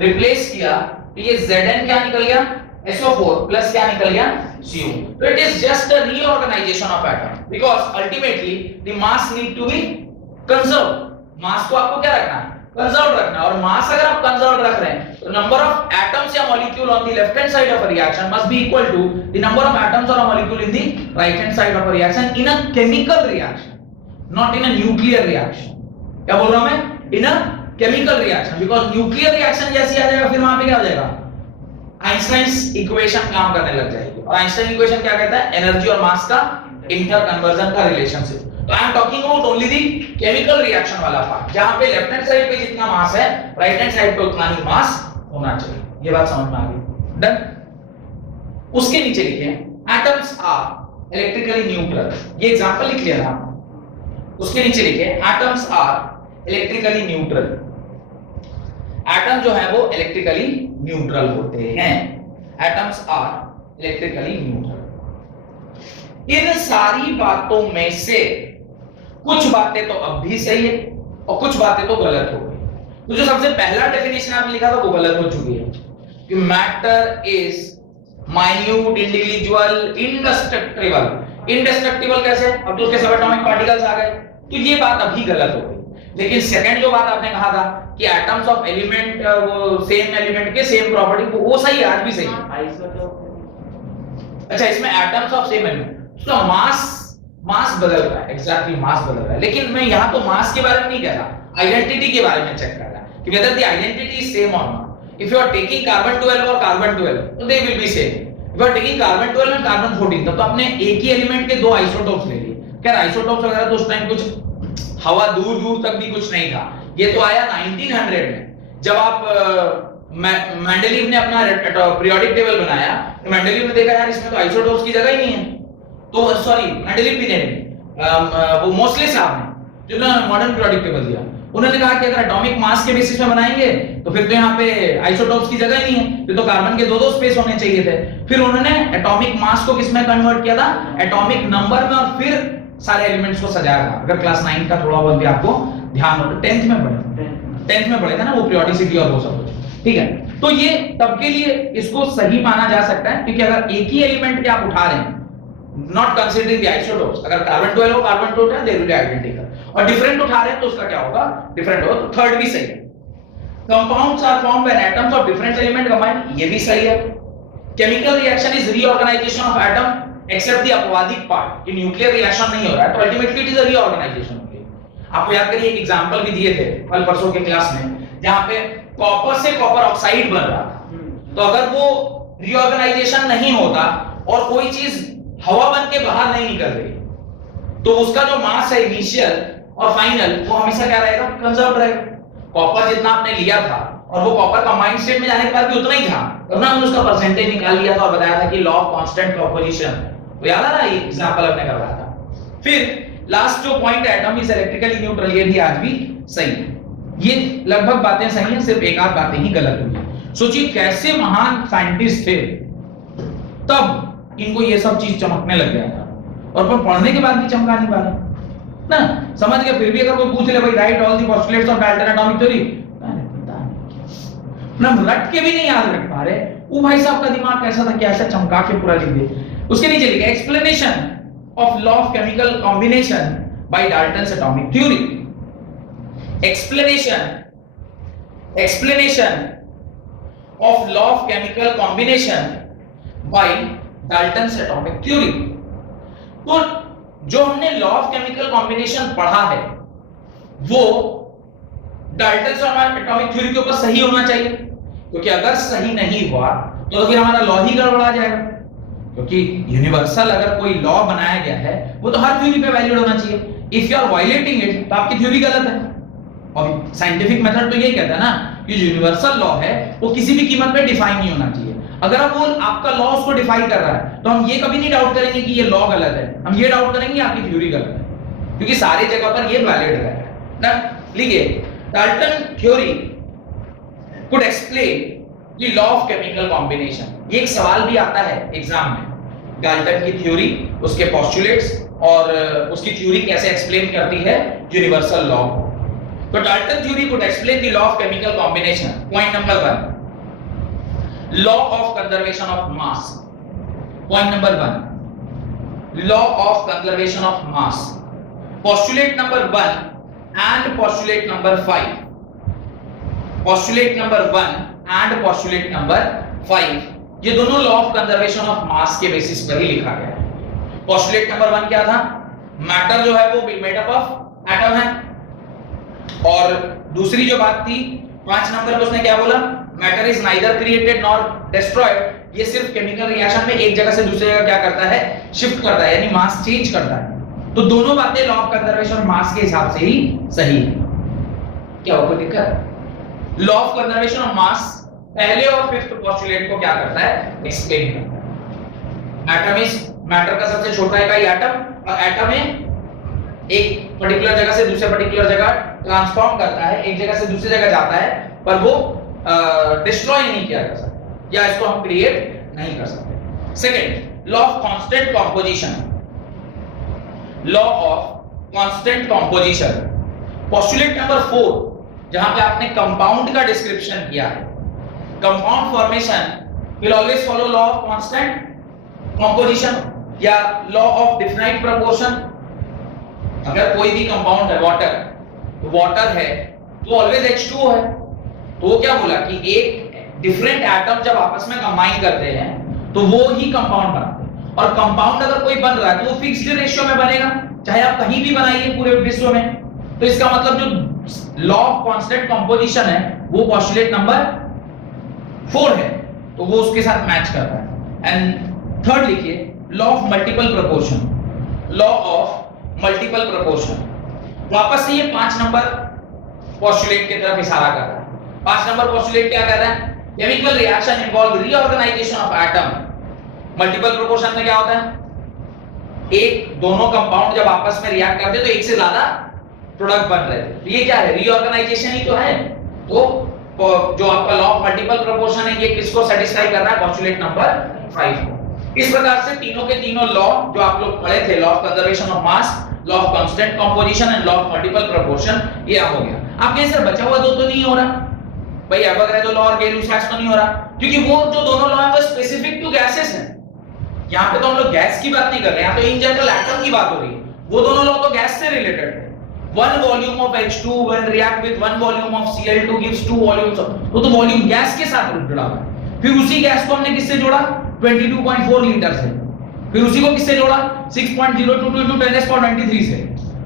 रिप्लेस किया तो ये Zn क्या निकल गया, SO4 प्लस क्या निकल गया, Cu। तो it is just a reorganisation of atom because ultimately the mass need to be conserve. Mass को आपको क्या रखना है, कंजर्व रखना है। और मास अगर आप कंजर्व रख रहे हैं तो नंबर ऑफ एटम्स या molecule on the left hand side of a reaction must be equal to the number of atoms और molecule in the right hand side of a reaction in a chemical reaction, not in a nuclear reaction. क्या बोल रहा हूं मैं, in a chemical reaction, because nuclear reaction जैसी आ जाएगा फिर वहां पे क्या हो जाएगा, आइंस्टाइन्स इक्वेशन काम करने लग जाएगी। और आइंस्टाइन इक्वेशन क्या कहता है, एनर्जी और मास का इंटर कन्वर्जन का रिलेशनशिप। तो I am talking about only the chemical reaction वाला पार्ट, जहां पे लेफ्ट हैंड साइड पे जितना मास है राइट हैंड साइड पे उतना ही मास होना चाहिए। ये बात समझ में आ गई, डन। उसके नीचे लिखिए एटम्स आर इलेक्ट्रिकली न्यूट्रल, ये एग्जांपल लिख लिया था। उसके नीचे लिखिए atoms are electrically neutral. Atom जो है वो इलेक्ट्रिकली न्यूट्रल होते हैं, एटम्स आर इलेक्ट्रिकली न्यूट्रल। इन सारी बातों में से कुछ बातें तो अब भी सही है और कुछ बातें तो गलत हो गई। तो जो सबसे पहला डेफिनेशन आपने लिखा था वो गलत हो चुकी है कि मैटर इज माइन्यूट, इंडिविजुअल, इंडेस्ट्रक्टिबल। इंडेस्ट्रक्टिबल कैसे, अब तो उसके सब एटॉमिक पार्टिकल्स आ गए, तो ये बात अभी गलत हो गई। लेकिन सेकंड जो बात आपने कहा था कि एटम्स ऑफ एलिमेंट वो सेम एलिमेंट के सेम प्रॉपर्टी, वो सही है, आज भी सही है। अच्छा, इसमें एटम्स ऑफ सेम एलिमेंट, तो मास बदल रहा है, एग्जैक्टली मास बदल रहा है। लेकिन मैं यहां तो मास के बारे में नहीं कह रहा, आइडेंटिटी के बारे में चेक कर रहा है कि whether the identity is same or not. If you are taking carbon 12 और कार्बन 12 तो they will be same. If you are taking carbon 12 and carbon 14 तब तो आपने एक ही एलिमेंट के दो आइसोटोप्स ले लिए। खैर आइसोटोप्स वगैरह तो उस टाइम कुछ हवा दूर दूर तक भी कुछ नहीं था, ये तो आया 1900 में जब आप मेंडेलीव ने अपना पीरियोडिक टेबल बनाया। तो मेंडेलीव ने देखा यार इसमें तो आइसोटोप्स की जगह ही नहीं है, तो सॉरी मेंडेलीव भी नहीं, वो मोस्ले साहब ने जिन्होंने मॉडर्न पीरियोडिक टेबल दिया, उन्होंने कहा कि अगर एटॉमिक मास के बेसिस पे बनाएंगे तो फिर तो यहाँ पे आइसोटोप्स की जगह ही नहीं है, फिर तो कार्बन के दो स्पेस होने चाहिए थे। फिर उन्होंने एटॉमिक मास को किसमें कन्वर्ट किया था, एटॉमिक नंबर में, और फिर सारे एलिमेंट्स को सजाया था। अगर क्लास 9 का थोड़ा बहुत भी आपको ध्यान हो तो 10th में पढ़े थे ना वो पीरियोडिसिटी और वो सब कुछ, ठीक है। तो ये तब के लिए इसको सही माना जा सकता है क्योंकि अगर एक ही एलिमेंट के आप उठा रहे हैं, नॉट कंसीडरिंग द आइसोटोप्स, अगर कार्बन 12 हो कार्बन 2 है, दे विल बी आइडेंटिकल, और डिफरेंट उठा रहे हैं तो उसका क्या होगा, डिफरेंट होगा। तो थर्ड भी सही है। Compounds are formed when atoms of different element combine, ये भी सही है। Chemical reaction is reorganisation of atom except the अपवादिक पार्ट, कि न्यूक्लियर रिएक्शन नहीं हो रहा है तो ultimately it is a reorganisation. आपको याद करिए एक एग्जांपल भी दिए थे कल परसों के क्लास में, जहां पे कॉपर से कॉपर ऑक्साइड बन रहा था। तो अगर वो रीऑर्गेनाइजेशन नहीं होता और कोई चीज हवा बन के बाहर नहीं निकल रही तो उसका जो मास है इनिशियल और फाइनल वो हमेशा क्या रहेगा, कंजर्व रहेगा। कॉपर जितना आपने लिया था और वो कॉपर कंबाइंड स्टेट में जाने के बाद भी उतना ही था, तो ना हमने उसका परसेंटेज निकाल लिया था और बताया था कि लॉ ऑफ कांस्टेंट कंपोजिशन, तो याद आ रहा है, ये एग्जांपल आपने करवाया था। फिर लास्ट जो पॉइंट है एटम इज इलेक्ट्रिकली न्यूट्रल, ये भी आज भी सही है। ये लगभग बातें सही हैं, सिर्फ एक आध बातें ही गलत हुई। सोचिए कैसे महान साइंटिस्ट थे, तब इनको ये सब चीज चमकने लग गया था और पर पढ़ने के बाद भी चमका नहीं पा रहे ना, समझ गए। फिर भी अगर कोई पूछ ले भाई right all the postulates of Dalton atomic theory, ना रट के भी नहीं याद रख पा रहे वो भाई साहब का दिमाग कैसा था, कैसा चमका के पूरा लिख दिया। उसके नीचे लिखा explanation of law of chemical combination by Dalton's atomic theory. explanation of law of chemical combination by Dalton's atomic theory। तो जो हमने लॉ ऑफ केमिकल कॉम्बिनेशन पढ़ा है वो डाल्टन्स एटॉमिक थ्योरी के ऊपर सही होना चाहिए, क्योंकि अगर सही नहीं हुआ तो फिर हमारा लॉ ही गड़बड़ा जाएगा, क्योंकि यूनिवर्सल अगर कोई लॉ बनाया गया है वो तो हर थ्योरी पे वैलिड होना चाहिए। If you are violating it तो आपकी थ्योरी गलत है। और साइंटिफिक मेथड तो यही कहता है ना कि यूनिवर्सल लॉ है वो किसी भी कीमत पे डिफाइन नहीं होना चाहिए। अगर अब वो आपका लॉ उसको डिफाइन कर रहा है तो हम ये कभी नहीं डाउट करेंगे कि ये लॉ गलत है, हम ये डाउट करेंगे आपकी थ्योरी गलत है, क्योंकि सारी जगह पर ये वैलिड है ना। लिखिए Dalton theory could explain the law of chemical combination. ये एक सवाल भी आता है एग्जाम में, डाल्टन की थ्योरी, उसके पोस्टुलेट्स और उसकी थ्योरी कैसे एक्सप्लेन करती है यूनिवर्सल लॉ। तो Dalton theory could explain the law of chemical combination. Point number 1, law of conservation of mass. Point number 1, law of conservation of mass. Postulate number 1 and postulate number 5, postulate number 1 and postulate number 5, ये दोनों law of conservation of mass के basis पर ही लिखा गया है। Postulate number 1 क्या था? Matter जो है वो मेड अप ऑफ एटम है। और दूसरी जो बात थी 5 नंबर पे उसने क्या बोला? Matter is neither created nor destroyed. ये सिर्फ केमिकल रिएक्शन में एक जगह से दूसरी जगह क्या करता है? शिफ्ट करता है, यानी मास चेंज करता है। तो दोनों बातें law of conservation of mass के हिसाब से ही सही है। क्या होगा दिक्कत? Law of conservation of mass पहले और फिफ्थ पोस्टुलेट को क्या करता है? एक्सप्लेन करता है। एटम इज मैटर का सबसे छोटा इकाई एटम, और एटम में एक पर्टिकुलर जगह से दूसरे पर्टिकुलर जगह ट्रांसफॉर्म करता है, एक जगह से दूसरी जगह जाता है, पर वो डिस्ट्रॉय नहीं किया जा सकता या इसको हम क्रिएट नहीं कर सकते। Second, law of constant composition. Law of constant composition, postulate number 4, जहां पे आपने कंपाउंड का डिस्क्रिप्शन किया है। Compound formation will always follow law of constant composition या लॉ ऑफ डिफाइंड प्रोपोर्शन। अगर कोई भी कंपाउंड है, वाटर है तो ऑलवेज H2O है। तो वो क्या बोला कि एक डिफरेंट एटम जब आपस में कंबाइन करते हैं तो वो ही कंपाउंड बनाते हैं। और कंपाउंड अगर कोई बन रहा है तो वो फिक्स्ड रेशियो में बनेगा, चाहे आप कहीं भी बनाइए पूरे विश्व में। तो इसका मतलब जो लॉ ऑफ कांस्टेंट कंपोजिशन है वो पोस्टुलेट नंबर 4 है, तो वो उसके साथ मैच करता है। एंड थर्ड लिखिए, law of multiple proportion. Law of multiple proportion वापस से ये 5 नंबर पोस्टुलेट की तरफ इशारा कर रहा है। 5 नंबर पोस्टुलेट क्या कर रहा है? Chemical reaction involve reorganisation of atom. Multiple proportion में क्या होता है? एक दोनों कंपाउंड जब आपस में रिएक्ट करते हैं तो एक से ज्यादा प्रोडक्ट बन रहे थे। ये क्या है? रीऑर्गेनाइजेशन ही तो है। तो जो आपका लॉ ऑफ मल्टीपल प्रोपोर्शन है ये किसको सेटिस्फाई कर रहा है? पोस्टुलेट नंबर 5 को। इस प्रकार से तीनों के तीनों लॉ जो आप लोग पढ़े थे, law of conservation of mass, law of constant composition and law of multiple proportion, ये हो गया। आप कहें सर बचा हुआ दो तो नहीं हो रहा भाई? एवोगैड्रो लॉ और गैय-लुसाच तो नहीं हो रहा, क्योंकि वो जो दोनों लॉ है वो स्पेसिफिक टू गैसेस हैं। यहाँ पे तो हम लोग गैस की बात नहीं कर रहे, यहाँ तो इन जनरल एटम की बात हो रही है। वो दोनों लॉ तो गैस से रिलेटेड है। 1 volume of H2 when react with 1 volume of Cl2 gives 2 volumes of, तो वॉल्यूम गैस के साथ जुड़ा हुआ है। फिर उसी गैस को हमने किससे जोड़ा? 22.4 लीटर से। फिर उसी को किससे जोड़ा? 6.022 into 10⁻93 से।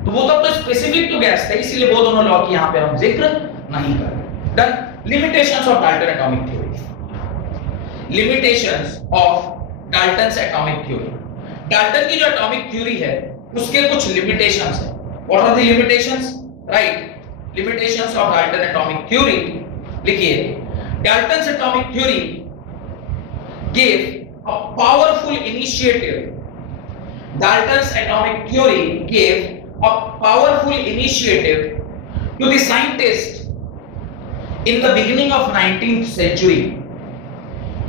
तो वो तो स्पेसिफिक टू गैस था, इसीलिए वो दोनों लॉ की यहाँ पे हम जिक्र नहीं कर रहे। Done. Limitations of Dalton atomic theory. Limitations of Dalton's atomic theory. Dalton की जो एटॉमिक थ्योरी है उसके कुछ लिमिटेशंस है। What are the limitations? Right. Limitations of Dalton atomic theory. लिखिए, Dalton's atomic theory gave a powerful initiative. Dalton's atomic theory gave a powerful initiative to the scientists in the beginning of 19th century.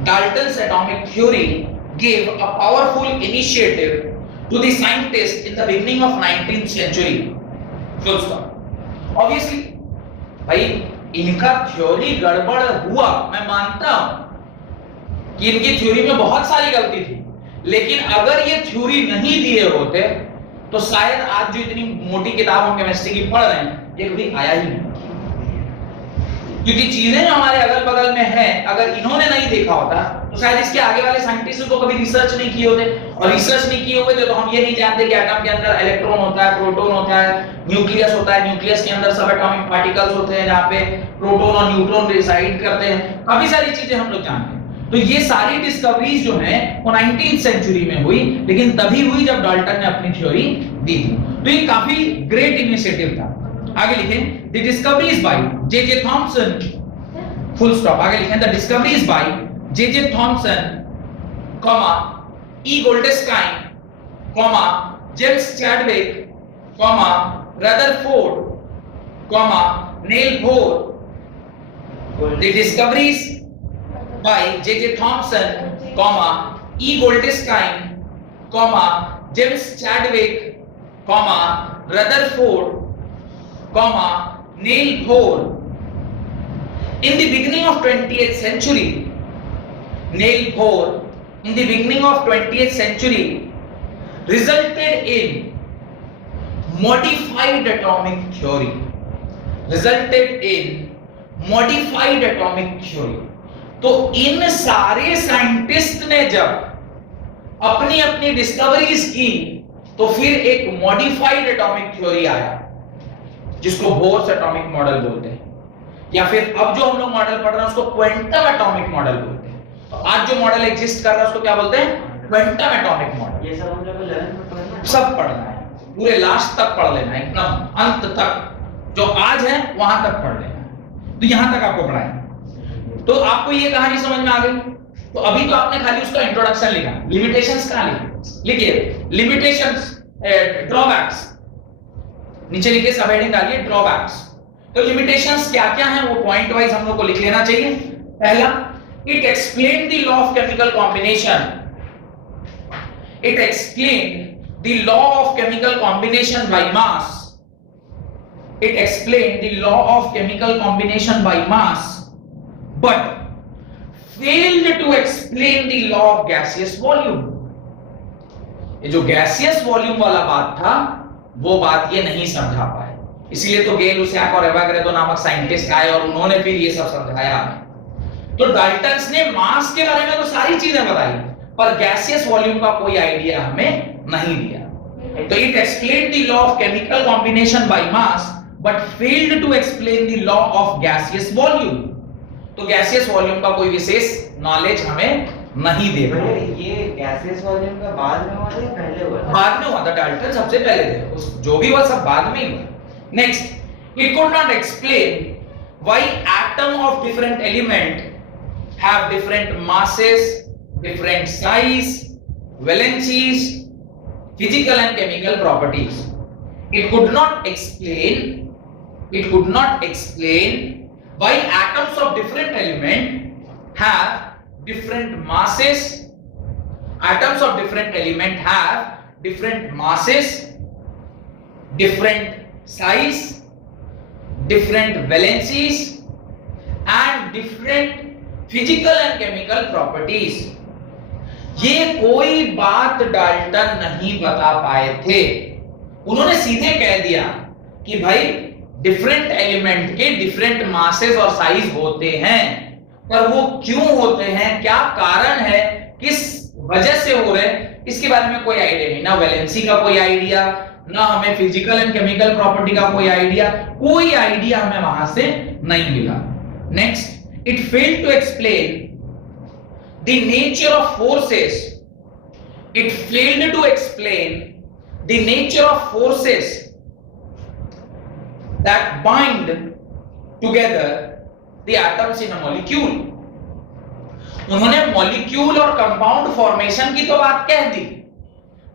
Dalton's atomic theory gave a powerful initiative to the scientists in the beginning of 19th century. Full stop. Obviously, भाई इनका theory गड़बड़ हुआ, मैं मानता हूं, कि इनकी theory में बहुत सारी गलती थी, लेकिन अगर ये थ्योरी नहीं दिए होते तो शायद आज जो इतनी मोटी किताब हम केमिस्ट्री की पढ़ रहे हैं ये कभी आया ही नहीं। क्योंकि चीजें जो हमारे अगल बगल में है, अगर इन्होंने नहीं देखा होता तो शायद इसके आगे वाले साइंटिस्ट तो कभी रिसर्च नहीं किए होते, और रिसर्च नहीं किए होते तो हम ये नहीं जानते कि एटम के अंदर इलेक्ट्रॉन होता है, प्रोटॉन होता है, न्यूक्लियस होता है, न्यूक्लियस के अंदर सब एटॉमिक पार्टिकल्स होते हैं जहाँ पे प्रोटॉन और न्यूट्रॉन रिसाइड करते हैं, काफी सारी चीजें हम लोग जानते हैं। तो ये सारी डिस्कवरीज जो हैं वो 19th सेंचुरी में हुई, लेकिन तभी हुई जब डाल्टन ने अपनी थ्योरी दी थी। तो ये काफी ग्रेट इनिशिएटिव था। आगे लिखें the discoveries by J J. Thomson, full stop, आगे लिखें the discoveries by J J. Thomson, comma E Goldstein, comma James Chadwick, comma Rutherford, comma Niels Bohr, the discoveries by J.J. Thomson, comma E. Goldstein, comma James Chadwick, comma Rutherford, comma Neil Bohr. In the beginning of 20th century, Neil Bohr, in the beginning of 20th century, resulted in modified atomic theory. Resulted in modified atomic theory. तो इन सारे scientist ने जब अपनी अपनी discoveries की तो फिर एक मॉडिफाइड एटॉमिक थ्योरी आया जिसको बोर्स एटॉमिक मॉडल बोलते हैं, या फिर अब जो हम लोग मॉडल पढ़ रहे हैं उसको क्वांटम एटॉमिक मॉडल बोलते हैं। तो आज जो मॉडल एग्जिस्ट कर रहा है उसको क्या बोलते हैं? Quantum atomic model. ये सब हम लोग को 11th में पढ़ना है, सब पढ़ना है, पूरे लास्ट तक पढ़ लेना है, एकदम अंत तक, जो आज है वहां तक पढ़ लेना है। तो यहां तक आपको पढ़ाएंगे। तो आपको ये कहानी समझ में आ गई। तो अभी तो आपने खाली उसका इंट्रोडक्शन लिखा, लिमिटेशंस कहां लिखे? लिखिए लिमिटेशंस, ड्रॉबैक्स, नीचे लिखिए सब हेडिंग डालिए ड्रॉबैक्स। तो लिमिटेशंस क्या क्या हैं वो पॉइंट वाइज हम लोग को लिख लेना चाहिए। पहला, it explain the law of chemical combination, it explain the law of chemical combination by mass, it explain the law of chemical combination by mass but failed to explain the law of gaseous volume. ये जो gaseous volume वाला बात था वो बात ये नहीं समझा पाए, इसलिए तो गै-लुसाक और एवोगाड्रो नामक साइंटिस्ट आए और उन्होंने फिर ये सब समझाया। तो डाल्टन ने मास के बारे में तो सारी चीजें बताई पर गैसियस वॉल्यूम का कोई आइडिया हमें नहीं दिया। तो it explain the law of chemical combination by mass but failed to explain the law of gaseous volume. तो गैसियस वॉल्यूम का कोई विशेष नॉलेज हमें नहीं दे पाए। ये गैसियस वॉल्यूम का बाद में हुआ था या पहले हुआ था? बाद में हुआ था, डाल्टन सबसे पहले थे, उस जो भी हुआ सब बाद में ही हुआ। Next, it could not explain why atom of different element have different masses, different size, valencies, physical and chemical properties. It could not explain why atoms of different element have different masses, atoms of different element have different masses, different size, different valencies and different physical and chemical properties. ये कोई बात Dalton नहीं बता पाए थे। उन्होंने सीधे कह दिया कि भाई डिफरेंट एलिमेंट के डिफरेंट मासेस और साइज होते हैं, पर वो क्यों होते हैं, क्या कारण है, किस वजह से हो रहे हैं, इसके बारे में कोई आइडिया नहीं। ना वैलेंसी का कोई आइडिया, ना हमें फिजिकल एंड केमिकल प्रॉपर्टी का कोई आइडिया हमें वहां से नहीं मिला। Next, it failed to explain the nature of forces, it failed to explain the nature of forces that bind together the atoms in a molecule. उन्होंने मॉलिक्यूल और compound formation की तो बात कह दी,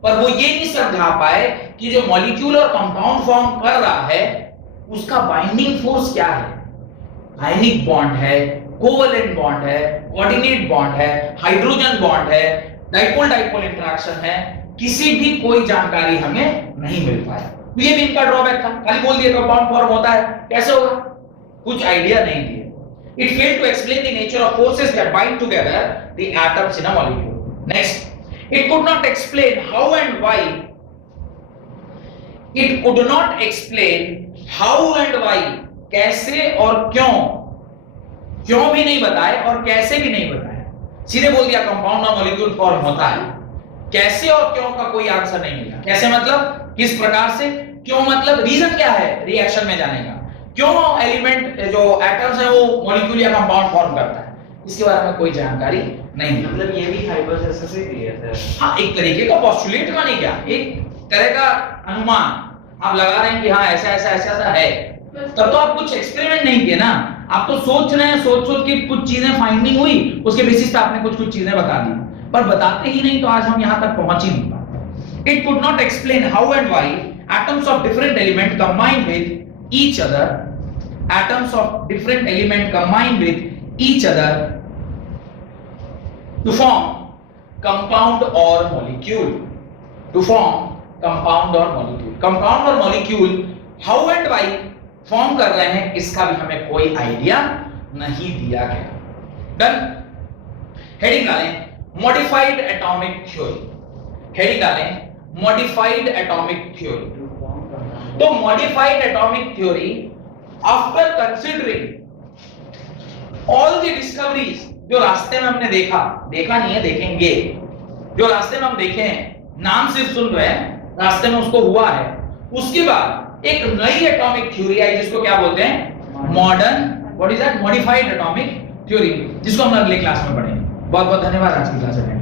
पर वो ये नहीं समझा पाए कि जो मॉलिक्यूल और कंपाउंड फॉर्म कर रहा है उसका बाइंडिंग फोर्स क्या है। आयनिक बॉन्ड है, कोवलेंट बॉन्ड है, कोऑर्डिनेट बॉन्ड है, हाइड्रोजन बॉन्ड है, डाइपोल डाइपोल इंटरेक्शन है, किसी भी कोई जानकारी हमें नहीं मिल पाया। तो ये भी इनका ड्रॉबैक था, खाली बोल दिया कंपाउंड फॉर्म होता है, कैसे होगा, कुछ आइडिया नहीं दिए। It failed to explain the nature of forces that bind together the atoms in a molecule. Next, it could not explain how and why. It could not explain how and why. कैसे और क्यों भी नहीं बताए और कैसे भी नहीं बताए, सीधे बोल दिया कंपाउंड और मॉलिक्यूल फॉर्म होता है। कैसे और क्यों का कोई आंसर नहीं मिला। कैसे मतलब किस प्रकार से, क्यों मतलब रीजन क्या है रिएक्शन में जाने का, क्यों एलिमेंट जो एटम्स है वो मॉलिक्यूल या कंपाउंड फॉर्म करता है, इसके बारे में कोई जानकारी नहीं। मतलब ये भी हाइपोथेसिस ही दिया था। हाँ, एक तरीके का पोस्टुलेट का नहीं, क्या एक तरह का अनुमान आप लगा रहे हैं कि हाँ ऐसा ऐसा ऐसा ऐसा है, तब तो आप कुछ एक्सपेरिमेंट नहीं किए ना, आप तो सोच रहे हैं, सोच के कुछ चीजें फाइंडिंग हुई, उसके बेसिस पे आपने कुछ चीजें बता दी, पर बताते ही नहीं तो आज हम यहाँ तक पहुंच ही नहीं पाते। It could not explain how and why atoms of different element combine with each other. Atoms of different element combine with each other to form compound or molecule. To form compound or molecule. Compound or molecule how and why form कर रहे हैं, इसका भी हमें कोई idea नहीं दिया गया। डन। हेडिंग डालें मॉडिफाइड एटॉमिक थ्योरी। हेडिंग डालें मॉडिफाइड एटॉमिक थ्योरी। तो modified atomic theory after considering all the discoveries, जो रास्ते में हमने देखा नहीं है, देखेंगे, जो रास्ते में हम देखे हैं, नाम सिर्फ सुन रहे हैं, रास्ते में उसको हुआ है, उसके बाद एक नई एटॉमिक थ्योरी आई जिसको क्या बोलते हैं modern, what is that, modified atomic theory, जिसको हम अगले क्लास में पढ़ेंगे। बहुत बहुत धन्यवाद आज की क्लास में।